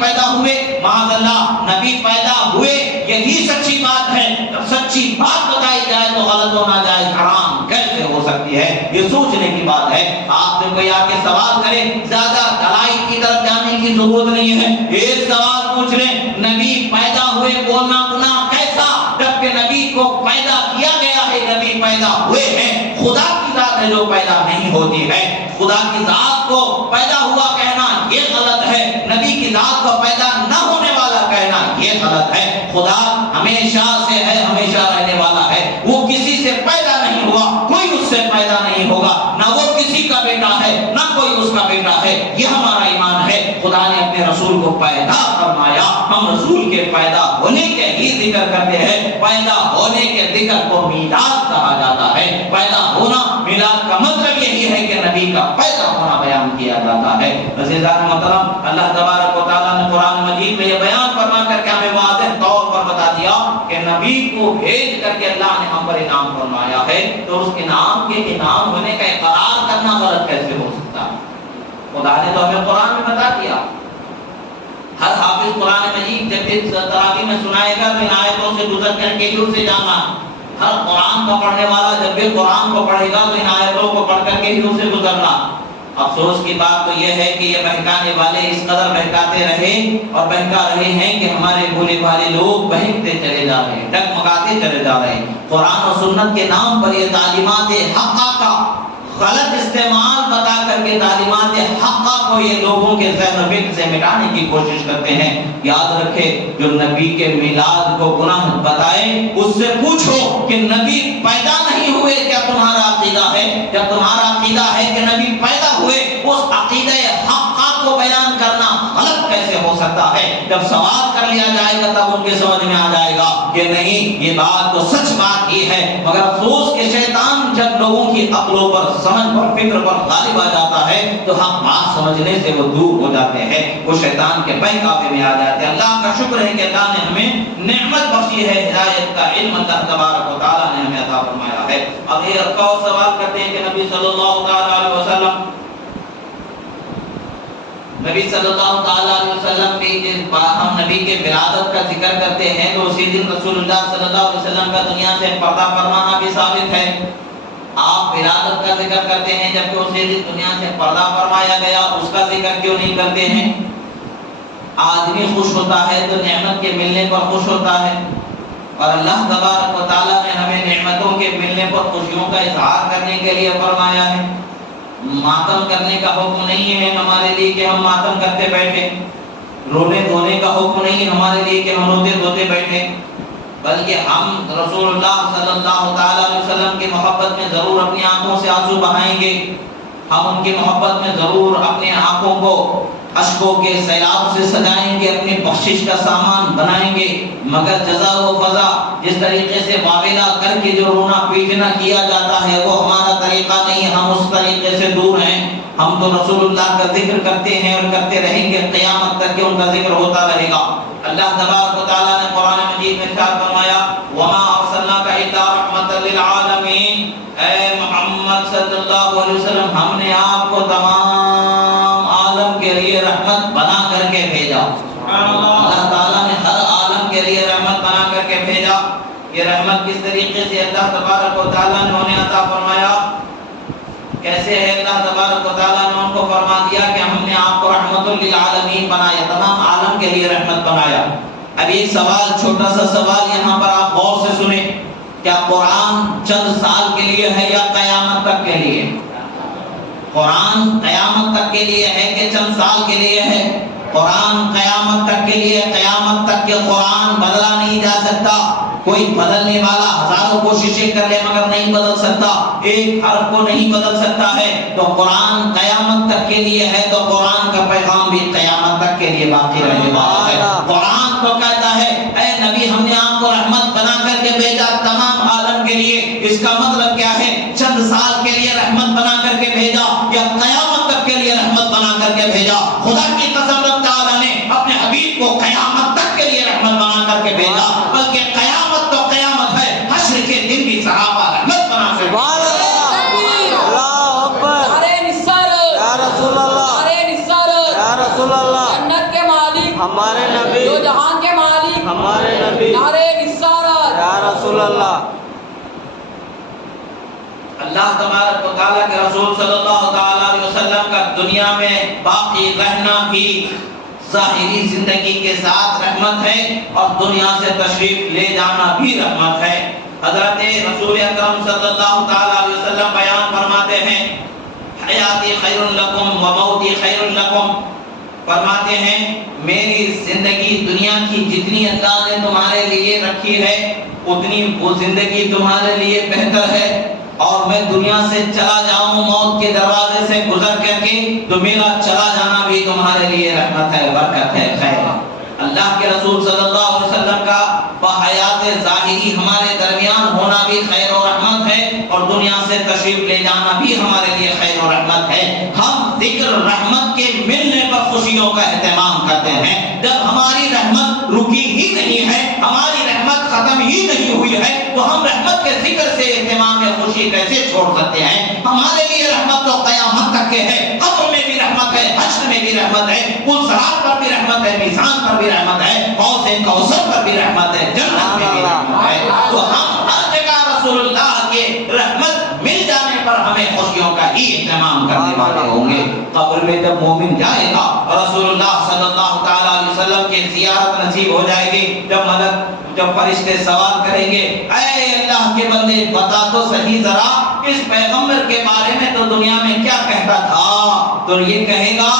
پیدا ہوئے؟ معاذ اللہ، نبی پیدا ہوئے یہی سچی بات ہے۔ جب سچی بات بتائی جائے تو غلط و ناجائز حرام کیسے ہو سکتی ہے؟ یہ سوچنے کی بات ہے۔ آپ سے کوئی آ کے سوال کرے، زیادہ گہرائی کی طرف جانے کی ضرورت نہیں ہے، ایک سوال پوچھ لیں، نبی پیدا ہوئے بولنا گناہ کیسا؟ جبکہ نبی کو پیدا کیا گیا ہے، نبی پیدا ہوئے ہیں۔ خدا کی ذات ہے جو پیدا نہیں ہوتی ہے، خدا کی ذات کو پیدا ہوا کہنا یہ غلط ہے، نبی کی ذات کو پیدا نہ ہونے والا کہنا یہ غلط ہے۔ خدا ہمیشہ سے ہے، ہمیشہ رہنے والا ہے، وہ کسی سے پیدا نہیں ہوا، کوئی اس سے پیدا نہیں ہوگا، نہ وہ کسی کا بیٹا ہے نہ کوئی اس کا بیٹا ہے۔ یہ ہمارا ایمان ہے۔ خدا نے اپنے رسول کو پیدا فرمایا، ہم رسول کے پیدا ہونے کے ہی ذکر کرتے ہیں۔ پیدا ہونے کے ذکر کو میلاد کہا جاتا ہے۔ پیدا ہونا، میلاد کا مطلب یہی ہے کہ نبی کا پیدا ہونا بیان کیا جاتا ہے۔ عزیزان محترم، اللہ تبارک و تعالیٰ نے قرآن مجید میں یہ بیان فرما کر کے ہمیں واضح طور پر بتا دیا کہ نبی کو بھیج کر کے اللہ نے ہم پر انعام فرمایا ہے، تو اس انعام کے انعام ہونے کا اقرار کرنا غلط کیسے ہو سکتا ہے؟ خدا نے تو ہمیں قرآن میں بتا دیا۔ ہر حافظ قرآن مجید جب تراویح میں سنائے گا تو ان آیتوں سے گزر کر کے سے جانا۔ ہر قرآن کا پڑھنے والا جب بھی قرآن کو پڑھے گا تو ان آیتوں کو پڑھ کر کے سے گزرنا۔ افسوس کی بات تو یہ ہے کہ یہ بہکانے والے اس قدر بہکاتے رہے اور بہکا رہے ہیں کہ ہمارے بھولے والے لوگ بہکتے چلے جا رہے ہیں، ڈگمگاتے چلے جا رہے ہیں۔ قرآن و سنت کے نام پر یہ تعلیمات حقہ کا غلط استعمال بتا کر کے تعلیمات حقہ کو یہ لوگوں کے ذہن و فکر سے مٹانے کی کوشش کرتے ہیں۔ یاد رکھے، جو نبی کے میلاد کو گناہ بتائے اس سے پوچھو کہ نبی پیدا نہیں ہوئے، کیا تمہارا عقیدہ ہے؟ جب تمہارا عقیدہ ہے کہ نبی پیدا ہوئے، اس عقیدہ حقہ کو بیان کرنا غلط کیسے ہو سکتا ہے؟ جب سوال کر لیا جائے گا تب ان کے سمجھ میں آ جائے گا کہ نہیں، یہ بات تو سچ بات ہی ہے۔ مگر افسوس کہ شیطان جب لوگوں کی عقلوں پر، سمجھ پر، فکر پر غالب آ جاتا ہے تو ہم بات سمجھنے سے وہ دور ہو جاتے ہیں، وہ شیطان کے بہکاوے میں آ جاتے ہیں۔ اللہ کا شکر ہے کہ اللہ نے ہمیں نعمت بخشی ہے، ہدایت کا علم اللہ تبارک و تعالیٰ نے ہمیں عطا فرمایا ہے۔ اب یہ ایک اور سوال کرتے ہیں کہ نبی صلی اللہ علیہ وسلم کی ہم نبی کے ولادت کا ذکر کرتے ہیں تو اسی دن رسول اللہ صلی اللہ علیہ وسلم کا دنیا سے پردہ فرمانا بھی ثابت ہے۔ آپ ولادت کا ذکر کرتے ہیں جبکہ اسی دن دنیا سے پردہ فرمایا گیا، اس کا ذکر کیوں نہیں کرتے ہیں؟ آدمی خوش ہوتا ہے تو نعمت کے ملنے پر خوش ہوتا ہے، اور اللہ تبارک و تعالیٰ نے ہمیں نعمتوں کے ملنے پر خوشیوں کا اظہار کرنے کے لیے فرمایا ہے۔ ماتم کرنے کا حکم نہیں ہے ہمارے لیے کہ ہم ماتم کرتے بیٹھے، رونے دھونے کا حکم نہیں ہمارے لیے کہ ہم روتے دھوتے بیٹھے، بلکہ ہم رسول اللہ صلی اللہ تعالیٰ علیہ وسلم کی محبت میں ضرور اپنی آنکھوں سے آنسو بہائیں گے، ہم ان کی محبت میں ضرور اپنے آنکھوں کو اشکوں کے سیلاب سے سجائیں گے، اپنی بخشش کا سامان بنائیں گے۔ مگر جزا و فضا جس طریقے سے واویلا کر کے جو رونا پیٹنا کیا جاتا ہے وہ ہمارا طریقہ نہیں، ہم اس طریقے سے دور ہیں۔ ہم تو رسول اللہ کا ذکر کرتے ہیں اور کرتے رہیں گے، قیامت تک کہ ان کا ذکر ہوتا رہے گا۔ اللہ تبارک و تعالیٰ نے قرآن مجید میں ارشاد فرمایا، وَمَا أَرْسَلْنَاكَ إِلَّا رَحْمَةً لِلْعَالَمِينَ، اے محمد صلی اللہ علیہ وسلم، ہم نے آپ کو تمام عالم کے لیے رحمت بنا کر کے بھیجا۔ اللہ تعالیٰ نے ہر عالم کے لیے رحمت بنا کر کے بھیجا۔ یہ رحمت کس طریقے سے اللہ تبارک و تعالیٰ نے انہیں عطا فرمایا؟ کیسے ہے؟ اللہ تبارک و تعالیٰ نے ان کو فرما دیا کہ ہم نے آپ کو رحمت للعالمین بنایا، تمام عالم کے لیے رحمت بنایا۔ اب ایک سوال، چھوٹا سا سوال یہاں پر آپ غور سے سنیں، کیا قرآن چند سال کے لیے ہے یا قیامت تک کے لیے؟ قرآن قیامت تک کے لیے ہے کہ چند سال کے لیے ہے؟ قرآن قیامت تک کے لیے، قیامت تک کے قرآن بدلا نہیں جا سکتا۔ کوئی بدلنے والا ہزاروں کوششیں کر لے مگر نہیں بدل سکتا، ایک حرف کو نہیں بدل سکتا ہے۔ تو قرآن قیامت تک کے لیے ہے، تو قرآن کا پیغام بھی قیامت تک کے لیے باقی رہنے والا ہے۔ قرآن تو کہتا ہے اے نبی ہم نے آپ کو رحمت بنا کر کے بھیجا تمام عالم کے لیے۔ اس کا مطلب کیا ہے؟ چند سال کے لیے رحمت بنا کر کے بھیجا یا قیامت تک کے لیے رحمت بنا کر کے بھیجا؟ خدا کی قسم رب تعالیٰ نے اپنے حبیب کو قیامت تک کے لیے رحمت بنا کر کے بھیجا، بلکہ قیامت تو قیامت ہے، حشر کے دن بھی صحابہ رحمت بنا کر کے بھیجا۔ اللہ اکبر، یا رسول اللہ، یا رسول اللہ، جنت کے مالک ہمارے نبی، دو جہان کے مالک ہمارے نبی، نعرے رسالت، یا رسول اللہ۔ اللہ تبارک و تعالیٰ کے رسول صلی اللہ تعالیٰ علیہ وسلم کا دنیا میں باقی رہنا بھی ظاہری زندگی کے ساتھ رحمت ہے، اور دنیا سے تشریف لے جانا بھی رحمت ہے۔ حضرت رسول اکرم صلی اللہ تعالیٰ علیہ وسلم بیان فرماتے ہیں حیاتی خیر لکم و موتی خیر لکم، فرماتے ہیں میری زندگی دنیا کی جتنی اللہ نے تمہارے لیے رکھی ہے اتنی وہ زندگی تمہارے لیے بہتر ہے، اور میں دنیا سے چلا جاؤں موت کے دروازے سے گزر کر کے تو میرا چلا جانا بھی تمہارے لیے رحمت ہے، برکت ہے، خیر۔ اللہ کے رسول صلی اللہ علیہ وسلم کا بحیات ظاہری ہمارے درمیان ہونا بھی خیر و رحمت ہے، اور دنیا سے تشریف لے جانا بھی ہمارے لیے خیر و رحمت ہے۔ ہم ذکر رحمت کے ملنے پر خوشیوں کا اہتمام کرتے ہیں، جب ہماری رحمت رکی ہی نہیں ہے، ہماری رحمت ختم ہی نہیں ہوئی ہے، تو ہم رحمت کے ذکر سے اہتمام خوشی کیسے چھوڑ سکتے ہیں؟ ہمارے لیے رحمت تو قیامت تک کے ہے، قبر میں بھی رحمت ہے، حشر میں بھی رحمت ہے، پل صراط پر بھی رحمت ہے، میزان پر بھی رحمت ہے، حوض کوثر پر بھی رحمت ہے، جنت میں بھی رحمت ہے۔ تو ہم ہر جگہ رسول اللہ کے رحمت مل جانے پر ہمیں خوشیوں کا ہی اہتمام کرنے والے ہوں گے۔ قبر میں جب مومن جائے گا رسول اللہ صلی اللہ تعالیٰ علیہ وسلم کی زیارت نصیب ہو جائے گی، جب فرشتے سوال کریں گے اے اللہ کے بندے بتا تو صحیح ذرا اس پیغمبر کے بارے میں تو دنیا میں کیا کہتا تھا؟ تو یہ کہے گا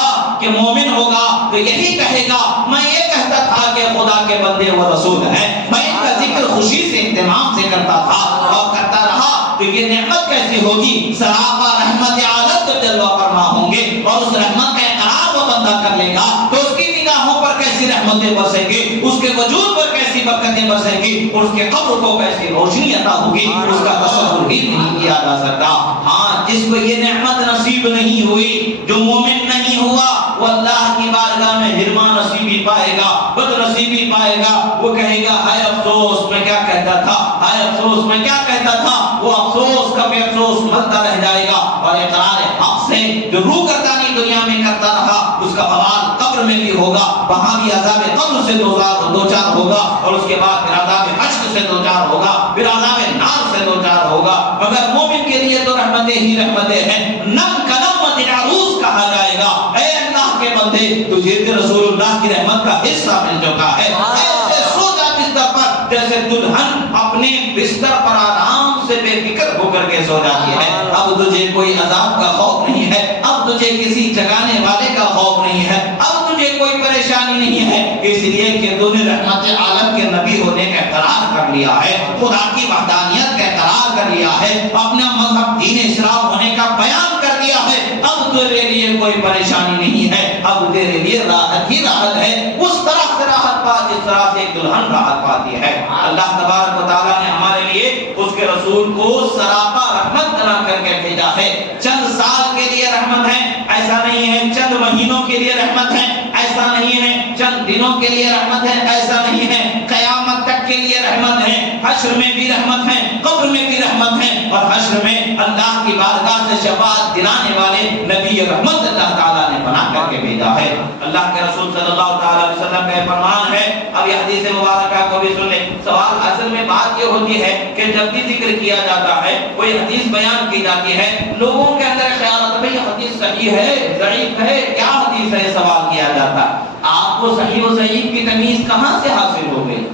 کہ مومن ہوگا تو یہی کہے گا میں یہ کہتا تھا کہ خدا کے بندے وہ رسول ہیں، میں ان کا ذکر خوشی سے اہتمام سے کرتا تھا اور کرتا رہا، تو یہ نعمت کیسی ہوگی؟ سراپا رحمت عالم تو جلوہ فرما ہوں گے، اور اس رحمت کا اقرار وہ بندہ کر لے گا تو اس کی نگاہوں پر کیسی رحمتیں برسیں گی، اس کے وجود پر کیسی برکتیں برسیں گی، اور اس کے قبر کو کیسی روشنی عطا ہوگی، اس کا تصور ہی نہیں کیا جا سکتا۔ ہاں جس کو یہ نعمت نصیب نہیں ہوئی، جو مومن نہیں ہوا، وہ اللہ کی بارگاہ میں حرمان نصیبی پائے گا، بد نصیبی پائے گا، وہ کہے گا ہائے افسوس میں کیا کہتا تھا، ہائے افسوس میں کیا کہتا تھا، وہ افسوس کا بھی افسوس ملتا رہ جائے گا، اور اقرار حق سے جو روح گردانی دنیا میں کرتا رہا اس کا بوال قبر میں بھی ہوگا، وہاں بھی عذاب قبر سے دوچار ہوگا، اور اس کے بعد پھر عذاب حشر سے دوچار ہوگا، پھر عذاب نار سے دوچار ہوگا۔ مگر مومن کے لیے تو رحمتیں ہی رحمتیں ہیں، نم کنمت عروس کہا جائے گا اے اللہ کے بندے تجھے رسول اللہ کی رحمت کا حصہ مل چکا ہے، ایسے سو جا بستر پر جیسے دلہن اپنے بستر پر آرام سے بے فکر ہو کر کے سو جاتی ہے۔ اب تجھے کوئی عذاب کا خوف نہیں ہے، اب تجھے کسی جگانے والے کا خوف نہیں ہے، اب تجھے کوئی پریشانی نہیں ہے، اس لیے کہ تو نے رحمت عالم کے نبی ہونے کا اقرار کر لیا ہے، خدا کی وحدانیت کا اقرار کر لیا ہے، اپنا مذہب دین اسلام ہونے کا بیان کر دیا ہے، اب تیرے لیے کوئی پریشانی نہیں ہے، اب تیرے لیے راحت ہی راحت ہے، اس طرح سے راحت پا جس طرح سے ایک دلہن راحت پاتی ہے۔ اللہ تبارک و تعالیٰ نے ہمارے لیے اس کے رسول کو سراپا رحمت بنا کر کے بھیجا ہے۔ چند سال کے لیے رحمت ہے ایسا نہیں ہے، چند مہینوں کے لیے رحمت ہے ایسا نہیں ہے، چند دنوں کے لیے رحمت ہے ایسا نہیں ہے، قیامت تک کے لیے رحمت ہے، حشر میں بھی رحمت ہے، قبر میں بھی رحمت ہے، اور حشر میں اللہ کی بارگاہ سے شفاعت دلانے والے نبی رحمت اللہ تعالیٰ نے بنا کر کے بھیجا ہے۔ اللہ کے رسول صلی اللہ تعالیٰ علیہ وسلم کا فرمان ہے، اب یہ حدیث مبارکہ کو بھی سن لیں۔ سوال اصل میں بات یہ ہوتی ہے کہ جب بھی ذکر کیا جاتا ہے، کوئی حدیث بیان کی جاتی ہے، لوگوں کے اندر خیال آتا ہے یہ حدیث صحیح ہے ضعیف ہے، کیا حدیث ہے، سوال کیا جاتا ہے۔ آپ کو صحیح و ضعیف کی تمیز کہاں سے حاصل ہو گئی؟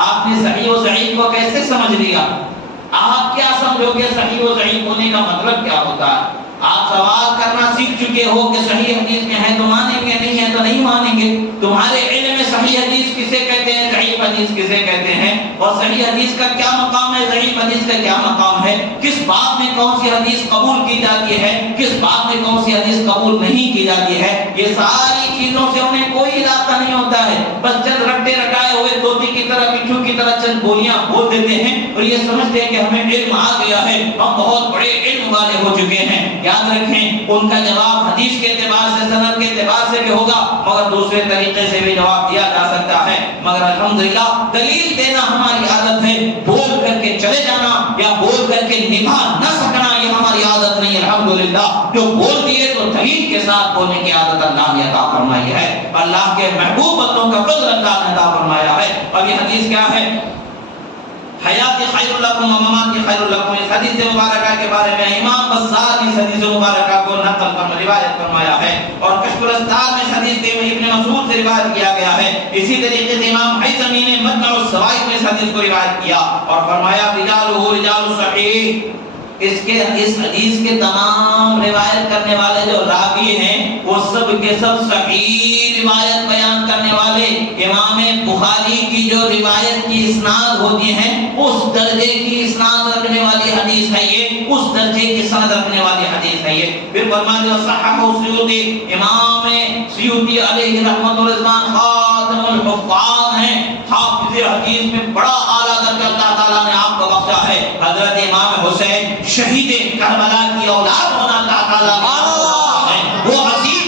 آپ نے صحیح و ضعیف کو کیسے سمجھ لیا؟ آپ کیا سمجھو گے صحیح و ضعیف ہونے کا مطلب کیا ہوتا ہے؟ آپ سوال کرنا سیکھ چکے ہو کہ صحیح حدیث میں ہے تو مانیں گے، نہیں ہے تو نہیں مانیں گے، تمہارے علم میں صحیح حدیث کسے کہتے ہیں، ضعیف حدیث کسے کہتے ہیں، اور صحیح حدیث کا کیا مقام ہے، ضعیف حدیث کا کیا مقام ہے، کس بات میں کون سی حدیث قبول کی جاتی ہے، کس بات میں کون سی حدیث قبول نہیں کی جاتی ہے، یہ ساری چیزوں سے انہیں کوئی علاقہ نہیں ہوتا ہے. بس چند رٹے رٹائے ہوئے طوطی کی طرح، بچھو کی طرح چند بولیاں بول دیتے ہیں اور یہ سمجھتے ہیں کہ ہمیں علم آ گیا ہے، ہم بہت بڑے علم والے ہو چکے ہیں. یاد رکھیں ان کا جواب حدیث کے اعتبار سے، سند کے اعتبار سے بھی ہوگا، مگر دوسرے طریقے سے بھی جواب دیا جا سکتا ہے. مگر الحمدللہ دلیل دینا ہماری عادت ہے، بول کر کے چلے جانا یا بول کر کے نبھا نہ سکنا یہ ہماری عادت نہیں. الحمدللہ جو بول دیے تو دلیل کے ساتھ بولنے کی عادت اللہ نے عطا فرمائی ہے. اللہ کے محبوب بندوں کا فضل اللہ نے عطا فرمایا ہے. اب یہ حدیث کیا ہے؟ حیات خیر لکم و ممات خیر لکم. اس حدیث مبارکہ کے بارے میں امام بزار نے اس حدیث مبارکہ کو نقل پر روایت فرمایا ہے اور کشف الاسرار میں اس حدیث کو ابن مسعود سے روایت کیا گیا ہے. اسی طریقے سے امام حیثمی نے مجمع الزوائد میں اس حدیث کو روایت کیا اور فرمایا رجالہ رجال صحیح. اس حدیث کے تمام روایت کرنے والے جو راوی ہیں وہ سب کے سب صحیح روایت بیان کرنے والے. امام بخاری کی جو روایت کی اسناد ہوتی ہیں اس درجے کی اسناد رکھنے والی حدیث ہے یہ، اس درجے کی سند رکھنے والی حدیث ہے یہ. پھر فرمایا صححہ سیوطی، امام سیوطی علیہ رحمۃ الرضوان خاتم الحفاظ ہیں، حافظ حدیث میں بڑا اعلیٰ درجہ اللہ تعالیٰ نے آپ کو بخشا ہے. حضرت امام حسین شہید کربلا کی اولاد ہونا اللہ تعالیٰ نے وہ عظیم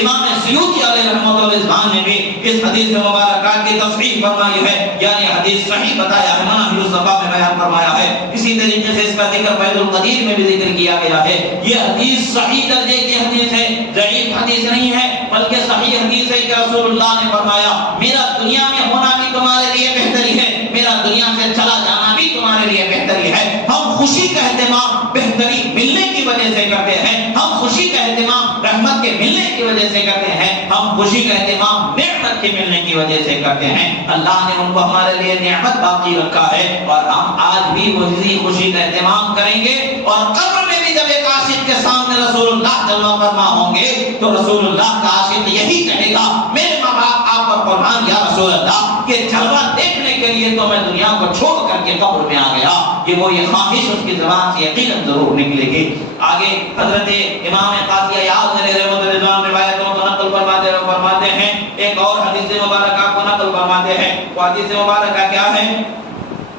امام سیوطی علیہ رحمۃ الرضوان نے بھی اس حدیث مبارکہ کی تصحیح فرمائی ہے، یعنی حدیث صحیح بتایا ہے، مناہج الصفا میں بیان فرمایا ہے. اسی طریقے سے اس کا ذکر فیض القدیر میں بھی ذکر کیا گیا ہے. یہ حدیث صحیح درجے کی حدیث ہے، ضعیف حدیث نہیں ہے بلکہ صحیح حدیث ہے کہ رسول اللہ نے فرمایا میرا دنیا میں ہونا بھی تمہارے لیے بہتری ہے، میرا دنیا سے چلا جانا بھی تمہارے لیے بہتری ہے. ہم خوشی کا اہتمام بہتری ملنے کی وجہ سے کرتے ہیں، ہم خوشی کا اہتمام رحمت کے ملنے کی وجہ سے کرتے ہیں، ہم خوشی کا اہتمام نعمت کے ملنے کی وجہ سے کرتے ہیں. اللہ نے ان کو ہمارے لیے نعمت باقی رکھا ہے اور ہم آج بھی وہی خوشی کا اہتمام کریں گے. اور قبر میں بھی جب ایک عاشق کے سامنے رسول اللہ جلوہ فرما ہوں گے تو رسول اللہ کا عاشق یہی کہے گا میرے ماں باپ آپ پر قربان یا رسول اللہ کہ جلوہ دیکھنے کے لیے تو میں دنیا کو چھوڑ کر کے قبر میں آ گیا. یہ خواہش اس کی زبان سے یقیناً ضرور نکلے گی. آگے حضرت امام قاضی عیاض علیہ رضوان روایتوں کو نقل فرماتے ہیں، ایک اور حدیث مبارکہ کو نقل فرماتے ہیں. وہ حدیث مبارکہ کیا ہے؟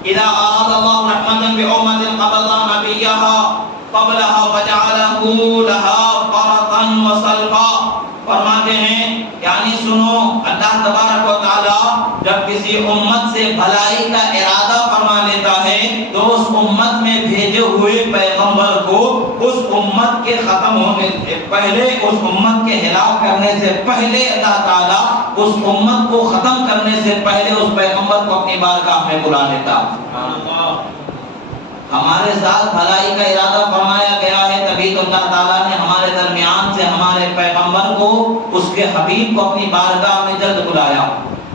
اذا اراد الله رحمتا بامه قبض نبيها قبلها فجعله لها فرطا وسلفا. فرماتے ہیں یعنی سنو اللہ تبارک و تعالی جب کسی امت سے بھلائی کا ارادہ فرما لیتا ہے تو اس امت میں بھیجے ہوئے پیغمبر کو اس امت کے ختم ہونے سے پہلے، اس امت کے ہلاک کرنے سے پہلے اللہ تعالی اس امت کو ختم کرنے سے پہلے اس پیغمبر کو اپنی بارگاہ میں بلا لیتا. ہمارے ساتھ بھلائی کا ارادہ فرمایا گیا ہے تبھی تو اللہ تعالیٰ نے ہمارے درمیان سے ہمارے پیغمبر کو، اس کے حبیب کو اپنی بارگاہ میں جلد بلایا.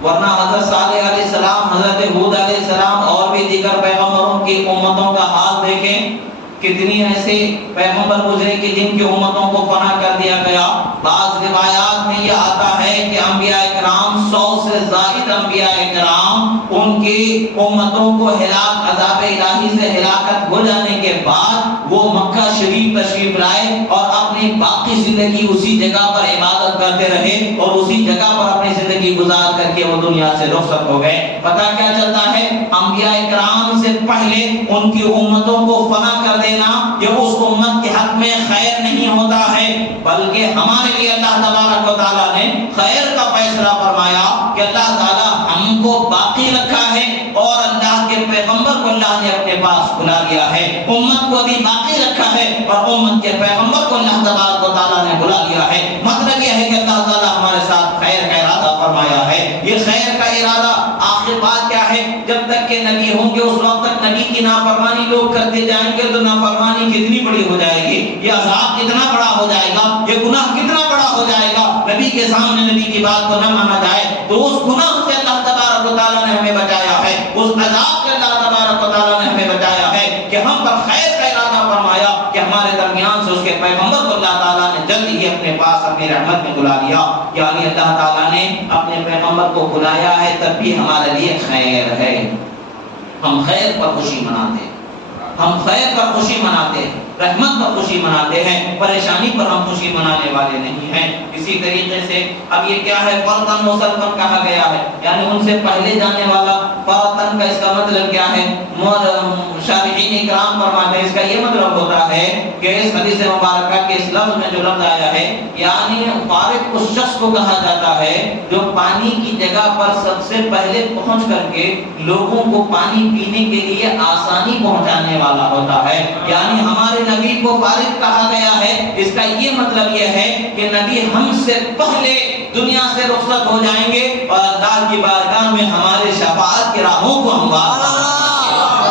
ورنہ حضرت صالح علیہ السلام، حضرت ہود علیہ السلام اور بھی دیگر پیغمبروں کی امتوں کا حال دیکھیں، کتنی ایسے پیغمبر گزرے کہ جن کی امتوں کو فنا کر دیا گیا. بعض روایات میں یہ آتا ہے کہ انبیاء کرام 100 سے زائد انبیاء کرام ان کی امتوں کو ہلاک، عذاب الہی سے ہلاکت ہو جانے کے بعد وہ مکہ شریف تشریف لائے اور اپنی باقی زندگی اسی جگہ پر عبادت کرتے رہے اور اسی جگہ پر اپنی زندگی گزار کر کے وہ دنیا سے رخصت ہو گئے. پتہ کیا چلتا ہے؟ انبیاء کرام سے پہلے ان کی امتوں کو فنا کر دینا یہ اس امت کے حق میں خیر نہیں ہوتا ہے، بلکہ ہمارے لیے اللہ تبارک و تعالیٰ نے خیر کا فیصلہ فرمایا کہ اللہ تعالیٰ ہم کو باقی رکھا ہے اور اللہ کے پیغمبر کو اللہ نے اپنے پاس بلا لیا ہے. امت کو بھی باقی رکھا ہے اور امت کے پیغمبر کو اللہ تبارک و تعالیٰ نے بلا لیا ہے. مطلب یہ ہے کہ اللہ تعالیٰ ہمارے ساتھ خیر کا ارادہ فرمایا ہے. یہ خیر کا ارادہ آخر بات کیا ہے؟ جب تک کہ نبی ہوں گے اس وقت تک نبی کی نافرمانی لوگ کرتے جائیں گے تو نافرمانی کتنی بڑی ہو جائے گی، یہ عذاب کتنا بڑا ہو جائے گا، یہ گناہ کتنا بڑا ہو جائے گا. نبی کے سامنے نبی کی بات کو نہ مانا جائے تو اس گناہ سے اللہ تبارک و تعالیٰ نے ہمیں بچایا ہے، اس عذاب سے اللہ تبارک و تعالیٰ نے ہمیں بچایا ہے کہ ہم پر خیر کا ارادہ فرمایا کہ ہمارے ہمارے درمیان سے اس کے پیغمبر کو اللہ تعالیٰ نے جلد ہی اپنے پاس اپنی رحمت میں بلا لیا. یعنی اللہ تعالیٰ نے اپنے پیغمبر کو بلایا ہے تب بھی ہمارے لیے خیر ہے. ہم خیر پر خوشی مناتے ہیں, ہم خیر پر خوشی مناتے ہیں, رحمت پر خوشی مناتے ہیں, پریشانی پر ہم خوشی منانے والے نہیں ہیں. اسی طریقے سے اب یہ کیا ہے, فرتن و سلفن کہا گیا ہے, یعنی ان سے پہلے جانے والا. فرتن کا اس کا مطلب کیا ہے؟ شارحین اکرام فرماتے ہیں اس کا یہ مطلب ہوتا ہے کہ اس حدیث مبارکہ کے اس لفظ میں جو لفظ آیا ہے, یعنی فارغ اس شخص کو کہا جاتا ہے جو پانی کی جگہ پر سب سے پہلے پہنچ کر کے لوگوں کو پانی پینے کے لیے آسانی پہنچانے والا ہوتا ہے. یعنی ہمارے نبی کو فارغ کہا گیا ہے, اس کا یہ مطلب یہ ہے کہ نبی ہم سے پہلے دنیا سے رخصت ہو جائیں گے اور اللہ کی بارگاہ میں ہمارے شفاعت کی راہوں کو ہموار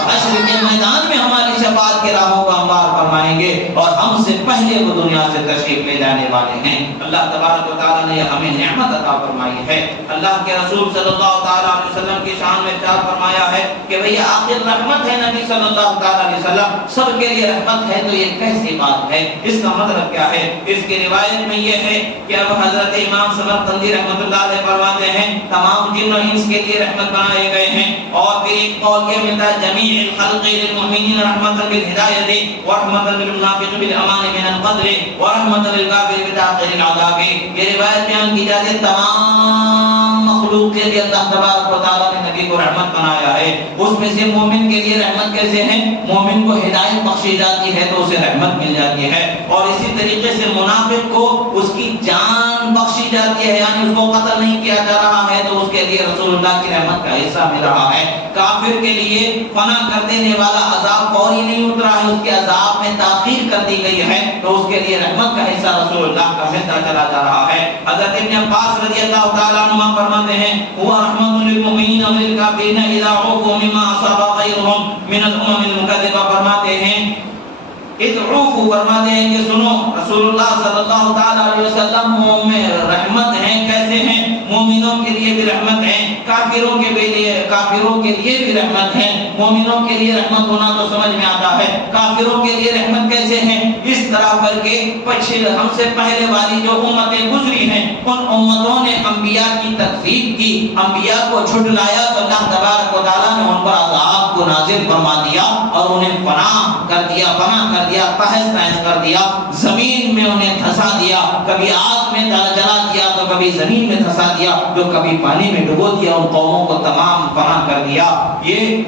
حشر کے میدان میں ہماری شفاعت کی راہوں کو ہموار فرمائیں گے, اور ہم سے پہلے وہ دنیا سے تشریف لے جانے والے ہیں. اللہ تبارک و تعالیٰ نے ہمیں نعمت عطا فرمائی ہے. اللہ کے رسول صلی اللہ تعالیٰ علیہ وسلم کی شان میں ارشاد فرمایا ہے کہ بھئی آخر رحمت ہے نبی صلی اللہ تعالیٰ علیہ وسلم, سب کے لیے رحمت ہے. تو یہ کیسی بات ہے, اس کا مطلب کیا ہے؟ اس کی روایت میں یہ ہے کہ اب حضرت امام سمرقندی رحمۃ اللہ علیہ فرماتے ہیں تمام جن و انس کے لیے رحمت بنائے گئے ہیں. اور پھر ایک قول یہ ملتا ہے جمیع الخلق للمؤمنین رحمۃ بالہدایۃ ورحمۃ للمنافق بالامان من القدر ورحمۃ للکافر بتاخیر العذاب. یہ روایت بیان کی جاتی ہے تمام مخلوق کے لیے اللہ تبارک و تعالیٰ نے نبی کو رحمت بنایا ہے. اس میں سے مومن کے لیے رحمت کیسے ہے؟ مومن کو ہدایت بخشی جاتی ہے تو اسے رحمت مل جاتی ہے, اور اسی طریقے سے منافق کو اس کی جان بخشی جاتی ہے, یعنی اس کو قتل نہیں کیا جا رہا ہے تو اس کے لیے رسول اللہ کی رحمت کا حصہ مل رہا ہے. کافر کے لیے فنا کر دینے والا عذاب فوری نہیں اترا ہے, اس کے عذاب میں تاخیر کر دی گئی ہے تو اس کے لیے رحمت کا حصہ رسول اللہ کا ملتا چلا جا رہا ہے. حضرت ابن عباس رضی اللہ تعالیٰ عنہ فرماتے ہیں هو رحمت للمؤمنین وللکافرین اذا عوفوا مما اصاب غیرهم من الامم المکذبہ. فرماتے ہیں ادعوفوا, فرماتے ہیں کہ سنو رسول اللہ صلی اللہ تعالیٰ علیہ وسلم مومن رحمت ہیں. کیسے ہیں؟ مومنوں کے لیے بھی رحمت ہے, کافروں کے لیے بھی رحمت ہے. مومنوں کے لیے رحمت ہونا تو سمجھ میں آتا ہے, کافروں کے لیے رحمت کیسے ہے؟ اس طرح کر کے ہم سے پہلے والی جو امتیں گزری ہیں ان امتوں نے انبیاء کی تکذیب کی, انبیاء کو جھٹلایا تو اللہ تبارک و تعالیٰ نے ان پر عذاب کو نازل فرما دیا اور انہیں فنا کر دیا, تہس نہس کر دیا, زمین میں انہیں دھسا دیا, کبھی آگ میں جلا دیا تو کبھی زمین میں دھسا دیا, جو کبھی پانی میں ڈبو دیا, ان قوموں کو تمام فنا کر دیا. یہ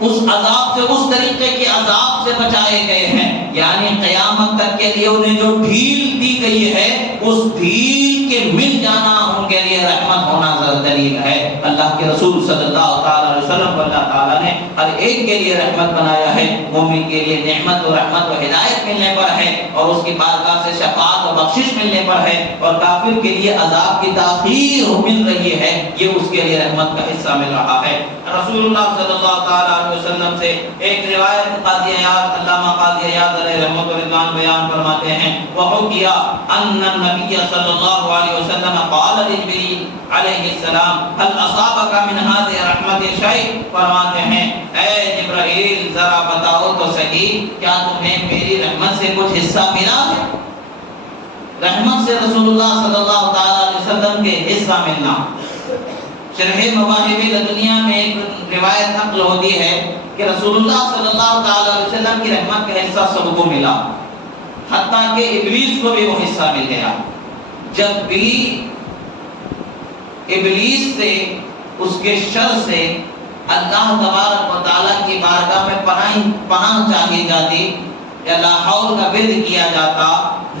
اس عذاب سے, اس طریقے کے عذاب سے بچائے گئے ہیں, یعنی قیامت تک کے لیے انہیں جو ڈھیل دی گئی ہے اس ڈھیل کے مل جانا ان کے لیے رحمت ہونا دلیل ہے. اللہ کے رسول صلی اللہ تعالیٰ علیہ وسلم کو اللہ تعالیٰ نے ہر ایک کے لیے رحمت بنایا ہے. مومن کے لیے نعمت و رحمت و ہدایت ملنے پر ہے اور اس کی بارگاہ سے شفاعت و بخشش ملنے پر ہے, اور کافر کے لیے عذاب کی تاخیر مل رہی ہے, یہ اس کے لیے رحمت کا حصہ مل رہا ہے. رسول اللہ صلی اللہ تعالیٰ علیہ وسلم سے ایک روایت قاضی عیاض علامہ قاضی عیاض علیہ رحمۃ و رضوان بیان فرماتے ہیں وحکی ان النبی صلی اللہ علیہ وسلم قال لجبریل علیہ السلام هل اصابك من هذه رحمت شیء. فرماتے ہیں اے جبرائیل ذرا بتاؤ تو صحیح کیا تمہیں میری رحمت سے کچھ حصہ ملا ہے؟ رحمت سے رسول اللہ صلی اللہ تعالیٰ علیہ وسلم کے حصہ ملنا. شرح مواہب لدنیا میں ایک روایت نقل ہوتی ہے کہ رسول اللہ صلی اللہ تعالیٰ علیہ وسلم کی رحمت کا حصہ سب کو ملا, حتیٰ کہ ابلیس کو بھی وہ حصہ مل گیا. جب بھی ابلیس سے, اس کے شر سے اللہ تبارک و تعالیٰ کی بارگاہ میں پناہ چاہی جاتی, لا حول کا ورد کیا جاتا,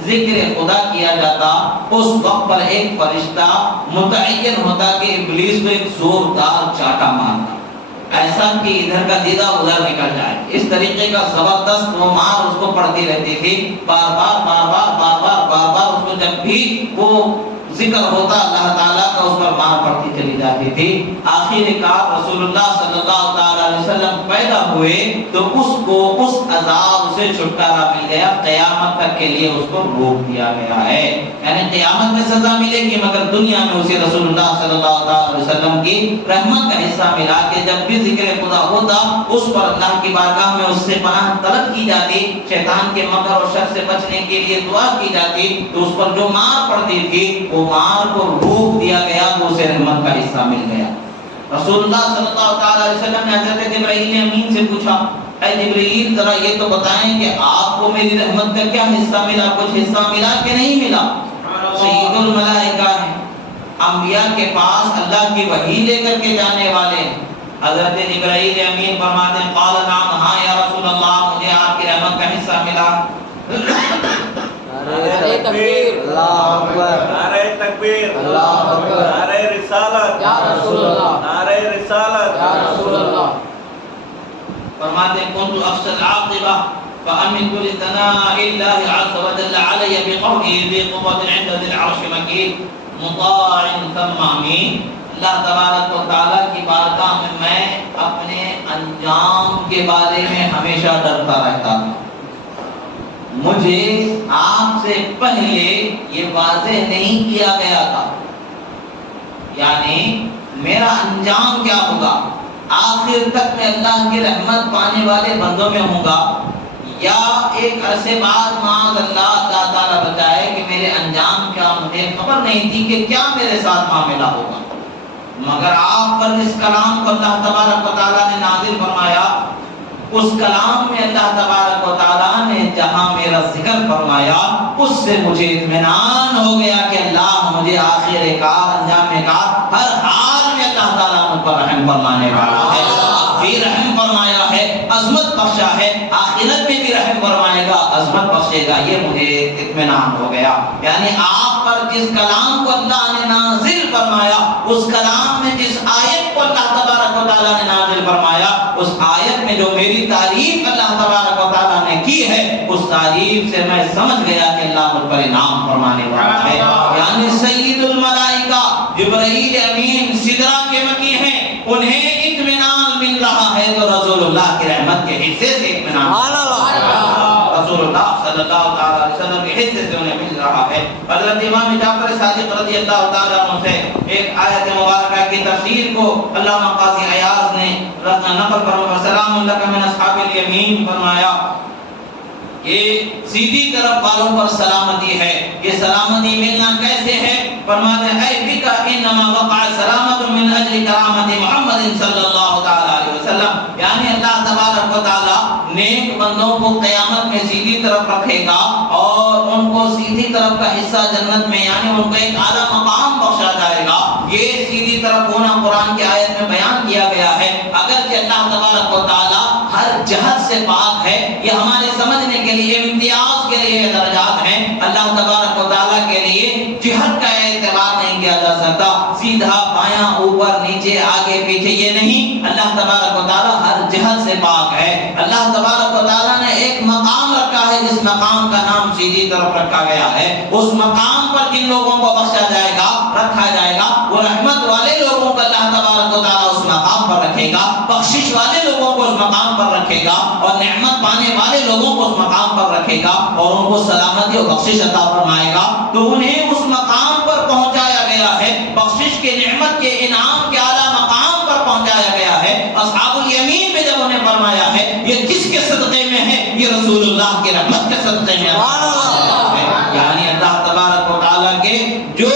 ذکر خدا کیا جاتا, اس وقت پر ایک فرشتہ متعین ہوتا کہ ابلیس کو ایک زوردار چاٹا مارنا, ایسا کہ ادھر کا دیدہ ادھر نکل جائے. اس طریقے کا زبردست وہ مار اس کو پڑتی رہتی تھی, بار بار اس کو جب بھی وہ ذکر ہوتا اللہ تعالیٰ کا اس پر مار پڑتی چلی جاتی تھی. آخر کار رسول اللہ صلی اللہ تعالیٰ علیہ وسلم پیدا ہوئے تو اس کو اس عذاب سے چھٹکارا مل گیا، قیامت تک کے لیے اس کو روک دیا گیا ہے۔ یعنی قیامت میں سزا ملے گی مگر دنیا میں اسے رسول اللہ صلی اللہ علیہ وسلم کی رحمت کا حصہ ملا کہ جب بھی ذکر خدا ہوتا اس پر اللہ کی بارگاہ میں اس سے پناہ طلب کی جاتی، شیطان کے مکر اور شر سے بچنے کے لیے دعا کی جاتی، تو اس پر جو مار پڑتی تھی وہ مار کو روک دیا گیا تو اسے رحمت کا حصہ مل گیا۔ رسول اللہ صلی اللہ علیہ وسلم نے حضرت جبرائیل امین سے پوچھا، اے جبرائیل ذرا یہ تو بتائیں کہ آپ کو میری رحمت کا کیا حصہ ملا، کچھ حصہ ملا کہ نہیں ملا؟ سید الملائکہ ہیں، انبیاء کے پاس اللہ کی وحی لے کر کے جانے والے۔ حضرت جبرائیل امین فرماتے ہیں قال نعم، ہاں یا رسول اللہ مجھے آپ کی رحمت کا حصہ ملا۔ نعرہ تکبیر، اللہ اکبر، نعرہ تکبیر، اللہ اکبر، نعرہ رسالت، یا رسول اللہ، نعرہ رسالت، یا رسول اللہ۔ فرماتے ہیں كنت اخشى العاقبہ فامنت لثناء الله عز وجل علي بقوله ذي قوة عند ذي العرش مكين مطاع ثم امین۔ اللہ تبارک و تعالیٰ کی بارگاہ میں اپنے انجام کے بارے میں ہمیشہ ڈرتا رہتا تھا۔ مجھے آپ سے پہلے یہ واضح نہیں کیا گیا تھا، یعنی میرا انجام کیا ہوگا، آخر تک میں اللہ کی رحمت پانے والے بندوں میں ہوں گا یا ایک عرصے بعد معاذ اللہ تعالیٰ بتائے کہ میرے انجام کیا، مجھے خبر نہیں تھی کہ کیا میرے ساتھ معاملہ ہوگا۔ مگر آپ پر اس کلام کو اللہ تبارک و تعالیٰ نے نازل فرمایا، اس کلام میں اللہ تبارک و تعالیٰ نے جہاں میرا ذکر فرمایا اس سے مجھے اطمینان ہو گیا کہ اللہ مجھے آخر کار انجام کار ہر حال میں اللہ تعالیٰ مجھ پر رحم فرمانے والا ہے، بھی رحم فرمایا ہے، عظمت بخشا ہے، آخرت میں بھی رحم فرمائے گا، عظمت بخشے گا، یہ مجھے اطمینان ہو گیا۔ یعنی آپ پر جس کلام کو اللہ نے نازل فرمایا، اس کلام میں جس آیت کو اللہ تبارک و تعالیٰ نے نازل فرمایا، اس آیت میں جو میری تعریف اللہ تبارک و تعالیٰ نے کی ہے، اس تعریف سے میں سمجھ گیا کہ اللہ مجھ پر انعام فرمانے والا ہے۔ یعنی سید الملائکہ جبرائیل امین سدرہ کے مکی ہیں، انہیں اطمینان مل رہا ہے تو رسول اللہ کی رحمت کے حصے سے اطمینان، رسول اللہ صلی اللہ علیہ وسلم کے حصے سے انہیں مل رہا ہے۔ حضرت امام جعفر صادق رضی اللہ تعالیٰ عنہ سے ایک آیت مبارکہ کی تفسیر کو علامہ قاضی عیاض نے نقل فرمایا، سلام لک من اصحاب الیمین، فرمایا کہ سیدھی طرف والوں پر سلامتی ہے۔ یہ سلامتی ملنا کیسے ہے؟ فرماتے ہیں اے بک انما وقع سلامت من اجل کرامت محمد صلی اللہ تعالی علیہ وسلم، یعنی اللہ تبارک و تعالی نیک بندوں کو قیامت میں سیدھی طرف رکھے گا اور ان کو سیدھی طرف کا حصہ جنت میں، یعنی ان کو ایک اعلیٰ مقام بخشا جائے گا۔ یہ سیدھی طرف ہونا قرآن کی آیت میں بیان کیا گیا ہے، اگرچہ اللہ تبارک و تعالی ہر جہت سے پاک ہے، یہ ہمارے سمجھنے کے لیے امتیاز کے لیے درجات ہیں۔ اللہ تبارک و تعالیٰ کے لیے جہت کا اعتبار نہیں کیا جا سکتا، سیدھا بایاں اوپر نیچے آگے پیچھے یہ نہیں، اللہ تبارک و تعالیٰ ہر جہت سے پاک ہے۔ اللہ تبارک و تعالیٰ نے ایک مقام رکھا ہے جس مقام کا نام سیدھی طرف رکھا گیا ہے، اس مقام پر جن لوگوں کو بخشا جائے گا، رکھا جائے گا، وہ رحمت والے لوگوں کو اللہ تبارک و تعالیٰ اس مقام پر رکھے گا، بخشش والے لوگوں کو اس مقام پر رکھے گا اور نعمت پانے والے لوگوں کو اس مقام پر رکھے گا اور ان کو سلامتی اور بخشش عطا فرمائے گا، تو انہیں اس مقام پر پہنچایا گیا ہے، بخشش کے نعمت کے انعام کے اعلیٰ مقام پر پہنچایا گیا ہے۔ اصحاب الیمین میں جب انہیں فرمایا ہے یہ کس کے صدقے میں ہے، یہ رسول اللہ کی رحمت کے صدقے میں ہے، یعنی اللہ تبارک و تعالیٰ کے جو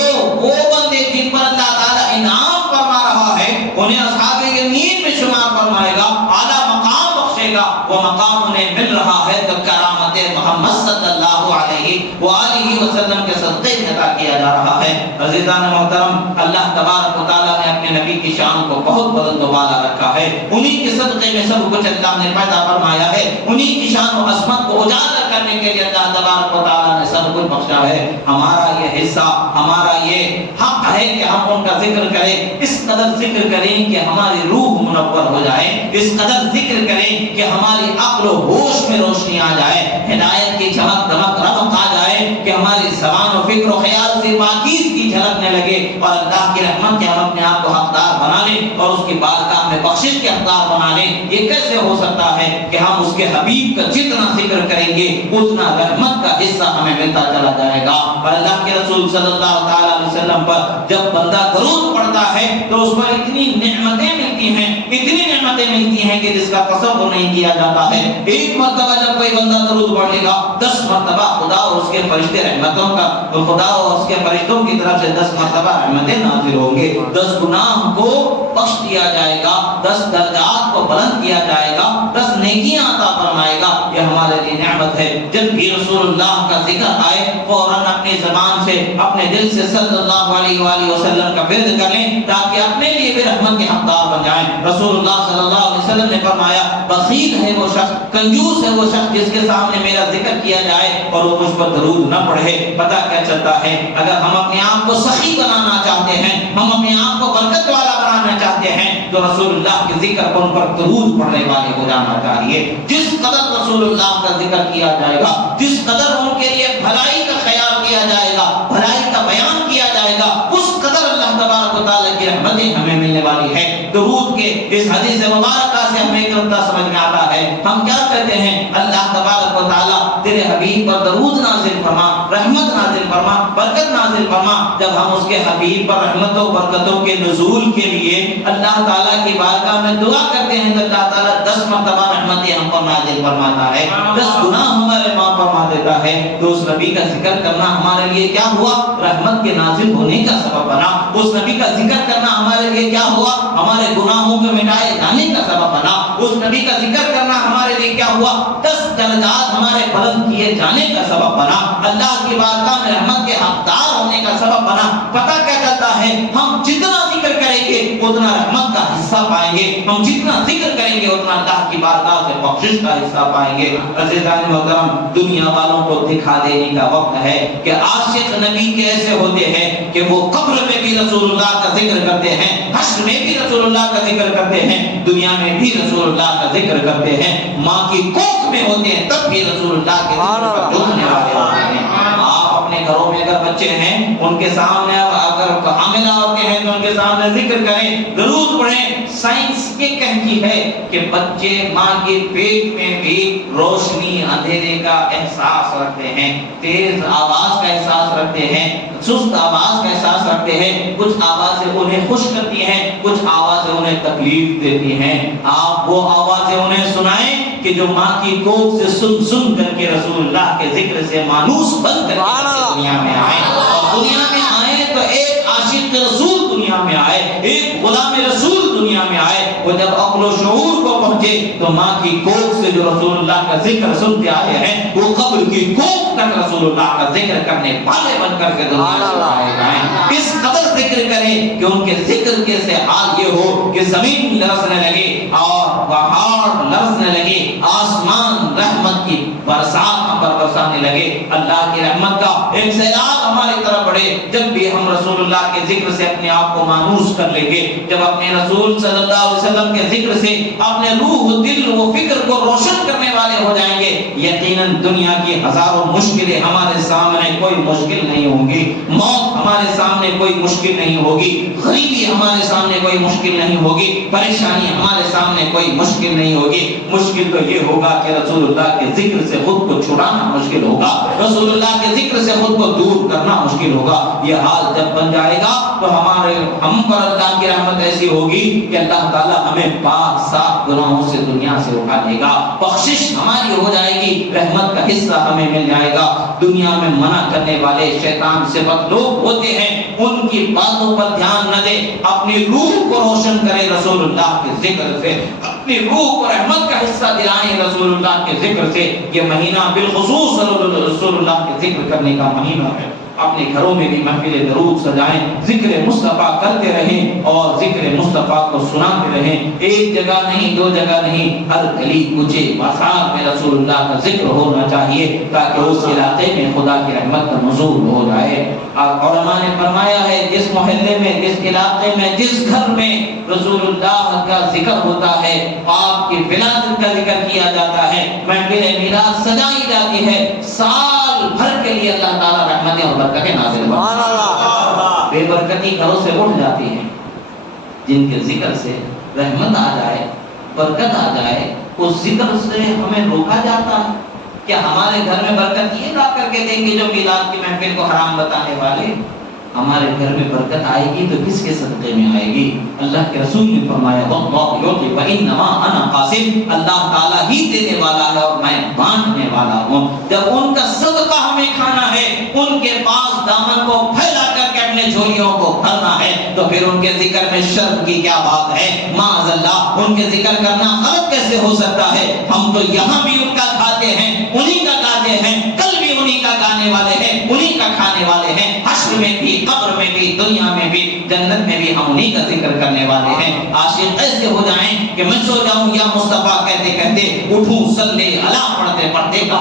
وہ بندے جن پر اللہ تعالیٰ انعام فرما رہا ہے انہیں اصحاب الیمین میں شمار فرمائے گا، اعلیٰ مقام بخشے گا، وہ مقام انہیں مل رہا ہے تو کرامت محمد صلی اللہ علیہ وآلہ وسلم کے صدقے میں عطا کیا جا رہا ہے۔ عزیزان محترم، اللہ تبارک و تعالیٰ نے اپنے نبی کی شان کو بہت بلند و بالا رکھا ہے، انہی کے صدقے میں سب کچھ اللہ نے پیدا فرمایا ہے، انہی کی شان و عظمت کو اجاگر کرنے کے لیے اللہ تبارک و تعالیٰ نے سب کچھ بخشا ہے۔ ہمارا یہ حصہ، ہمارا یہ حق ہے کہ ہم ان کا ذکر کریں، اس قدر ذکر کریں کہ ہماری روح منور ہو جائے، اس قدر ذکر کریں کہ ہماری عقل و ہوش میں روشنی آ جائے، ہدایت کی چمک دمک رمق آ جائے کہ ہماری زبان و فکر و خیال سے پاکیزگی جھلکنے لگے اور اللہ کی رحمت کے ہم اپنے آپ کو حقدار بنا لیں اور اس کی بارگاہ میں بخشش کے حقدار بنا لیں۔ یہ کیسے ہو سکتا ہے کہ ہم اس کے حبیب کا جتنا ذکر کریں گے اتنا رحمت کا حصہ ہمیں ملتا چلا جائے گا۔ اور اللہ کے رسول صلی اللہ تعالیٰ علیہ وسلم پر جب بندہ درود پڑھتا ہے تو اس پر اتنی نعمتیں ملتی ہیں، اتنی نعمتیں ملتی ہیں کہ جس کا تصور نہیں کیا جاتا ہے۔ ایک مرتبہ جب کوئی بندہ درود پڑھے گا 10 مرتبہ خدا اور اس کے فرشتے رحمتوں کا، خدا اور اس کے فرشتوں کی طرف سے 10 مرتبہ رحمتیں نازل ہوں گے، 10 گناہ کو بخش دیا جائے گا، 10 درجات کو بلند کیا جائے گا، 10 نیکیاں عطا فرمائے گا۔ یہ ہمارے لیے نعمت ہے۔ جب بھی رسول اللہ کا ذکر آئے فوراً اپنی زبان سے، اپنے دل سے صلی اللہ علیہ وآلہ وسلم کا ورد کر لیں تاکہ اپنے لیے بھی رحمت کے حقدار بن جائیں۔ رسول اللہ صلی اللہ علیہ وسلم نے فرمایا بخیل ہے وہ شخص، کنجوس ہے وہ شخص جس کے سامنے میرا ذکر کیا جائے اور وہ مجھ پر درود نہ پڑھے۔ پتہ کیا چلتا ہے، اگر ہم اپنے آپ کو سخی بنانا چاہتے ہیں، ہم اپنے آپ کو برکت والا بنانا چاہتے ہیں تو رسول اللہ کے ذکر پر ان پر درود پڑھنے والے ہو جانا چاہیے۔ جس قدر رسول اللہ کا ذکر کیا جائے گا، جس قدر ان کے لیے بھلائی کا خیال کیا جائے گا، بھلائی کا بیان کیا جائے گا، اس قدر اللہ تبارک و تعالیٰ کی رحمتیں ہمیں ملنے والی ہے۔ درود کے اس حدیث مبارکہ سے ہمیں ایک نقطہ سمجھ میں آتا ہے، ہم کیا کہتے ہیں، اللہ تبارک و تعالیٰ تیرے حبیب پر درود نازل فرما، رحمت نازل فرما، برکت نازل فرما۔ جب ہم اس کے حبیب پر رحمتوں برکتوں کے نزول کے لیے اللہ تعالیٰ کی بارگاہ میں دعا کرتے ہیں تو اللہ تعالیٰ 10 مرتبہ رحمتیں ہم پر نازل فرماتا ہے، 10 گناہ ہمارے معاف فرما دیتا ہے۔ تو اس نبی کا ذکر کرنا ہمارے لیے کیا ہوا؟ رحمت کے نازل ہونے کا سبب بنا۔ اس نبی کا ذکر کرنا ہمارے لیے کیا ہوا؟ ہمارے گناہوں کو مٹائے جانے کا سبب بنا۔ اس نبی کا ذکر کرنا ہمارے لیے کیا ہوا؟ 10 درجات ہمارے بلند کیے جانے کا سبب بنا، اللہ کی بارگاہ میں رحمت کے حقدار ہونے کا سبب بنا۔ پتہ کیا چلتا ہے، ہم جتنا ذکر کریں گے اتنا رحمت کا حصہ پائیں گے، ہم جتنا ذکر کریں گے اتنا اللہ کی بارگاہ سے بخشش کا حصہ پائیں گے۔ عزیزان محترم، دنیا والوں کو دکھا دینے کا وقت ہے کہ عاشق نبی کیسے ہوتے ہیں کہ وہ قبر میں بھی رسول اللہ کا ذکر کرتے ہیں، حشر میں بھی رسول اللہ کا ذکر کرتے ہیں، دنیا میں بھی رسول اللہ کا ذکر کرتے ہیں، ماں کی کوکھ میں ہوتے ہیں تب بھی رسول اللہ کے ذکر پر جھومنے والے ہوتے ہیں۔ آپ اپنے گھروں میں اگر بچے ہیں ان کے سامنے، اگر حاملہ عورتیں ہیں تو ان کے سامنے ذکر کریں، درود پڑھیں۔ سائنس یہ کہتی ہے کہ بچے ماں کے پیٹ میں بھی روشنی اندھیرے کا احساس رکھتے ہیں، تیز آواز کا احساس رکھتے ہیں، سست آواز کا احساس رکھتے ہیں، کچھ آوازیں انہیں خوش کرتی ہیں، کچھ آوازیں انہیں تکلیف دیتی ہیں۔ آپ وہ آوازیں انہیں سنائیں کہ جو ماں کی کوکھ سے سن سن کر کے رسول اللہ کے ذکر سے مانوس بن کر کے دنیا میں آئے، اور دنیا میں آئے تو ایک عاشق رسول دنیا میں آئے، ایک غلام رسول دنیا میں آئے۔ وہ جب عقل و شعور کو پہنچے تو ماں کی کوکھ سے جو رسول اللہ کا ذکر سنتے آئے ہیں وہ قبر کی کوکھ تک رسول اللہ کا ذکر کرنے والے بن کر کے دنیا سے آئے جائیں۔ اس قدر ذکر کریں کہ ان کے ذکر کے سے حال یہ ہو کہ زمین لرزنے لگے اور پہاڑ لرزنے لگے، آسمان رحمت کی برسات ہم پر برسانے لگے، اللہ کی رحمت کا ایک سیلاب ہماری طرف بڑھے۔ جب بھی ہم رسول اللہ کے ذکر سے اپنے آپ کو مانوس کر لیں گے، جب اپنے رسول صلی اللہ علیہ وسلم کے ذکر سے اپنے روح، دل و فکر کو روشن کرنے والے ہو جائیں گے، یقیناً دنیا کی ہزاروں مشکلیں ہمارے سامنے کوئی مشکل نہیں ہوں گی، موت ہمارے سامنے کوئی مشکل نہیں ہوگی، غریبی ہمارے سامنے کوئی مشکل نہیں ہوگی، پریشانی ہمارے سامنے کوئی مشکل نہیں ہوگی۔ مشکل تو یہ ہوگا کہ رسول اللہ کے ذکر سے خود کو چھڑانا مشکل ہوگا، رسول اللہ کے ذکر سے خود کو دور کرنا مشکل ہوگا۔ یہ حال جب بن جائے گا تو ہم پر اللہ کی رحمت ایسی ہوگی کہ اللہ تعالیٰ ہمیں پاک صاف گناہوں سے دنیا سے اٹھا دے گا، بخشش ہماری ہو جائے گی، رحمت کا حصہ ہمیں مل جائے گا۔ دنیا میں منع کرنے والے شیطان صفت لوگ ہوتے ہیں، ان کی باتوں پر دھیان نہ دے، اپنی روح کو روشن کرے رسول اللہ کے ذکر سے، اپنی روح کو رحمت کا حصہ دلائیں رسول اللہ کے ذکر سے۔ یہ مہینہ بالخصوص رسول اللہ کے ذکر کرنے کا مہینہ ہے۔ اپنے گھروں میں بھی محفل درود سجائیں، ذکر مصطفیٰ کرتے رہیں اور ذکر مصطفیٰ کو سناتے رہیں۔ ایک جگہ نہیں، دو جگہ نہیں، ہر گلی کوچے بازار میں رسول اللہ کا ذکر ہونا چاہیے تاکہ اس علاقے میں خدا کی رحمت کا نزول ہو جائے۔ علماء نے فرمایا ہے جس محلے میں، جس علاقے میں، جس گھر میں رسول اللہ کا ذکر ہوتا ہے، آپ کی ولادت کا ذکر کیا جاتا ہے، محفل میلاد سجائی جاتی ہے، سال بھر کے لیے اللہ تعالیٰ رحمتیں اور برکتیں نازل ہوتی ہیں۔ بے برکتی گھروں سے اٹھ جاتی ہیں، جن کے ذکر سے رحمت آ جائے، برکت آ جائے، اس ذکر سے ہمیں روکا جاتا ہے؟ کیا ہمارے گھر میں برکت یہ لا کر کے دیں گے جو میلاد کی محفل کو حرام بتانے والے؟ ہمارے گھر میں برکت آئے گی تو کس کے صدقے میں آئے گی؟ اللہ کے رسول نے فرمایا واللہ یعطی وانما انا قاسم، اللہ تعالیٰ ہی دینے والا ہے اور میں بانٹنے والا ہوں۔ جب ان کا صدقہ ہمیں کھانا ہے، ان کے پاس دامن کو پھیلا کر کے اپنے جھولیوں کو بھرنا ہے، تو پھر ان کے ذکر میں شرم کی کیا بات ہے؟ معاذ اللہ، ان کے ذکر کرنا غلط کیسے ہو سکتا ہے؟ ہم تو یہاں بھی ان کا کھاتے ہیں، انہی کا گاتے ہیں، کل بھی انہی کا گانے والے ہیں، انہی کا کھانے والے ہیں، حشر میں بھی، قبر میں بھی، دنیا میں بھی، جنت میں بھی ہم انہی کا ذکر کرنے والے ہیں۔ عاشق ایسے ہو جائیں کہ میں سو جاؤں یا مصطفیٰ کہتے کہتے اٹھوں صلی اللہ پڑھتے پڑھتے کا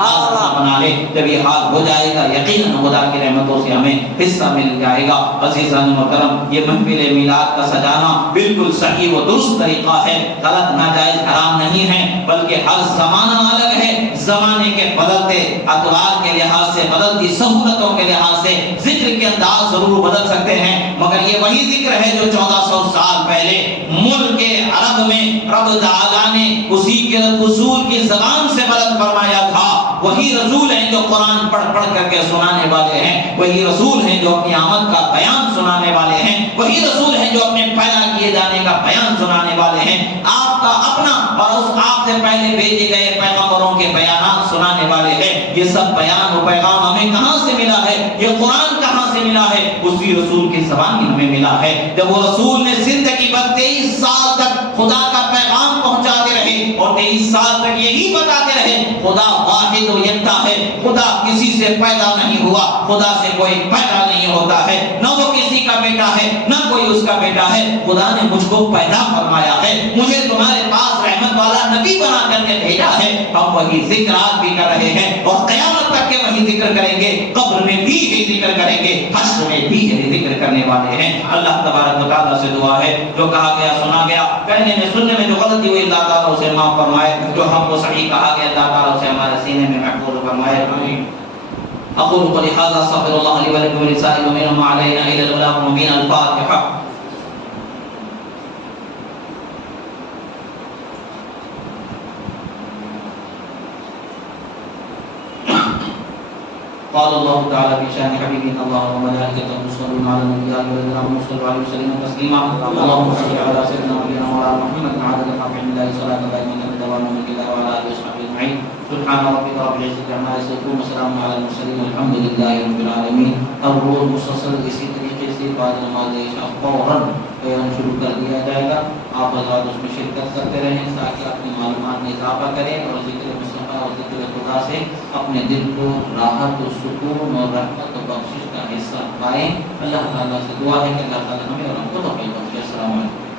بنا لے۔ جب یہ حال ہو جائے گا یقیناً خدا کی رحمتوں سے ہمیں حصہ مل جائے گا۔ عزیزان محترم، یہ محفل میلاد کا سجانا بالکل صحیح و درست طریقہ ہے، غلط ناجائز حرام نہیں ہے، بلکہ ہر زمانہ الگ ہے، زمانے کے بدلتے اطوار کے لحاظ سے، بدلتی سہولتوں کے لحاظ سے ذکر کے انداز ضرور بدل سکتے ہیں، مگر یہ وہی ذکر ہے جو 1400 سال پہلے ملک عرب میں رب تعالیٰ نے اسی کے رسول کی زبان سے بلند فرمایا تھا۔ وہی رسول ہیں جو قرآن پڑھ پڑھ کر کے سنانے والے ہیں، وہی رسول ہیں جو اپنی آمد کا بیان سنانے والے ہیں، وہی رسول ہیں جو اپنے پیدا کیے جانے کا بیان سنانے والے ہیں۔ آپ کا اپنا اور اس آپ سے پہلے بھیجے گئے پیغمبروں کے بیانات سنانے والے ہیں۔ یہ سب بیان و پیغام ہمیں کہاں سے ملا ہے؟ یہ قرآن کہاں سے ملا ہے؟ اسی رسول کی زبان میں ہمیں ملا ہے۔ جب وہ رسول نے زندگی بھر 23 سال تک خدا کا پیغام پہنچاتے رہے اور 23 سال تک یہی بتاتے رہے خدا واحد و یکتا ہے، خدا کسی سے پیدا نہیں ہوا، خدا سے کوئی پیدا نہیں ہوتا ہے، نہ وہ کسی کا بیٹا ہے نہ کوئی اس کا بیٹا ہے، خدا نے مجھ کو پیدا فرمایا ہے، مجھے تمہارے پاس رحمت والا نبی بنا کر کے بھیجا ہے۔ ہم وہی ذکر آج بھی کر رہے ہیں اور قیامت تک کے وہی ذکر کریں گے، قبر میں بھی یہی ذکر کریں گے، حشر میں بھی یہی ذکر کرنے والے ہیں۔ اللہ تبارک و تعالیٰ سے دعا ہے جو کہا گیا سنا گیا، کہنے میں سننے میں جو غلطی ہوئی اللہ تعالیٰ اسے معاف فرمائے، جو ہم کو صحیح کہا گیا اللہ تعالیٰ اسے ہمارے سینے میں محفوظ فرمائے۔ اقول قولی ھذا استغفر اللہ لی ولکم ولسائر المؤمنین وما علینا الا البلاغ المبین۔ الفاتحہ۔ قال الله تعالى في شأن حبيبنا الله وملائكته يصلون على النبي يا أيها الذين آمنوا صلوا عليه وسلموا تسليما اللهم صل على سيدنا ونبينا مولانا محمد عدد خلق الله صلاة دائمة دوام ملك الله وعلى آله وصحبه أجمعين سبحان ربك رب العزة عما يصفون وسلام على المرسلين والحمد لله رب العالمين۔ اب روز مسلسل اسی طریقے سے بعد نماز عشاء فوراً بیان شروع کر دیا جائے گا، آپ حضرات اس میں شرکت کرتے رہیں تاکہ اپنی معلومات میں اضافہ کریں اور ذکر مصطفیٰ اور ذکر خدا سے اپنے دل کو راحت و سکون اور رحمت و بخشش کا حصہ پائیں۔ اللہ تعالیٰ سے دعا ہے کہ اللہ تعالیٰ ہمیں اور ہم کو توفیق بخشے۔ السلام علیکم۔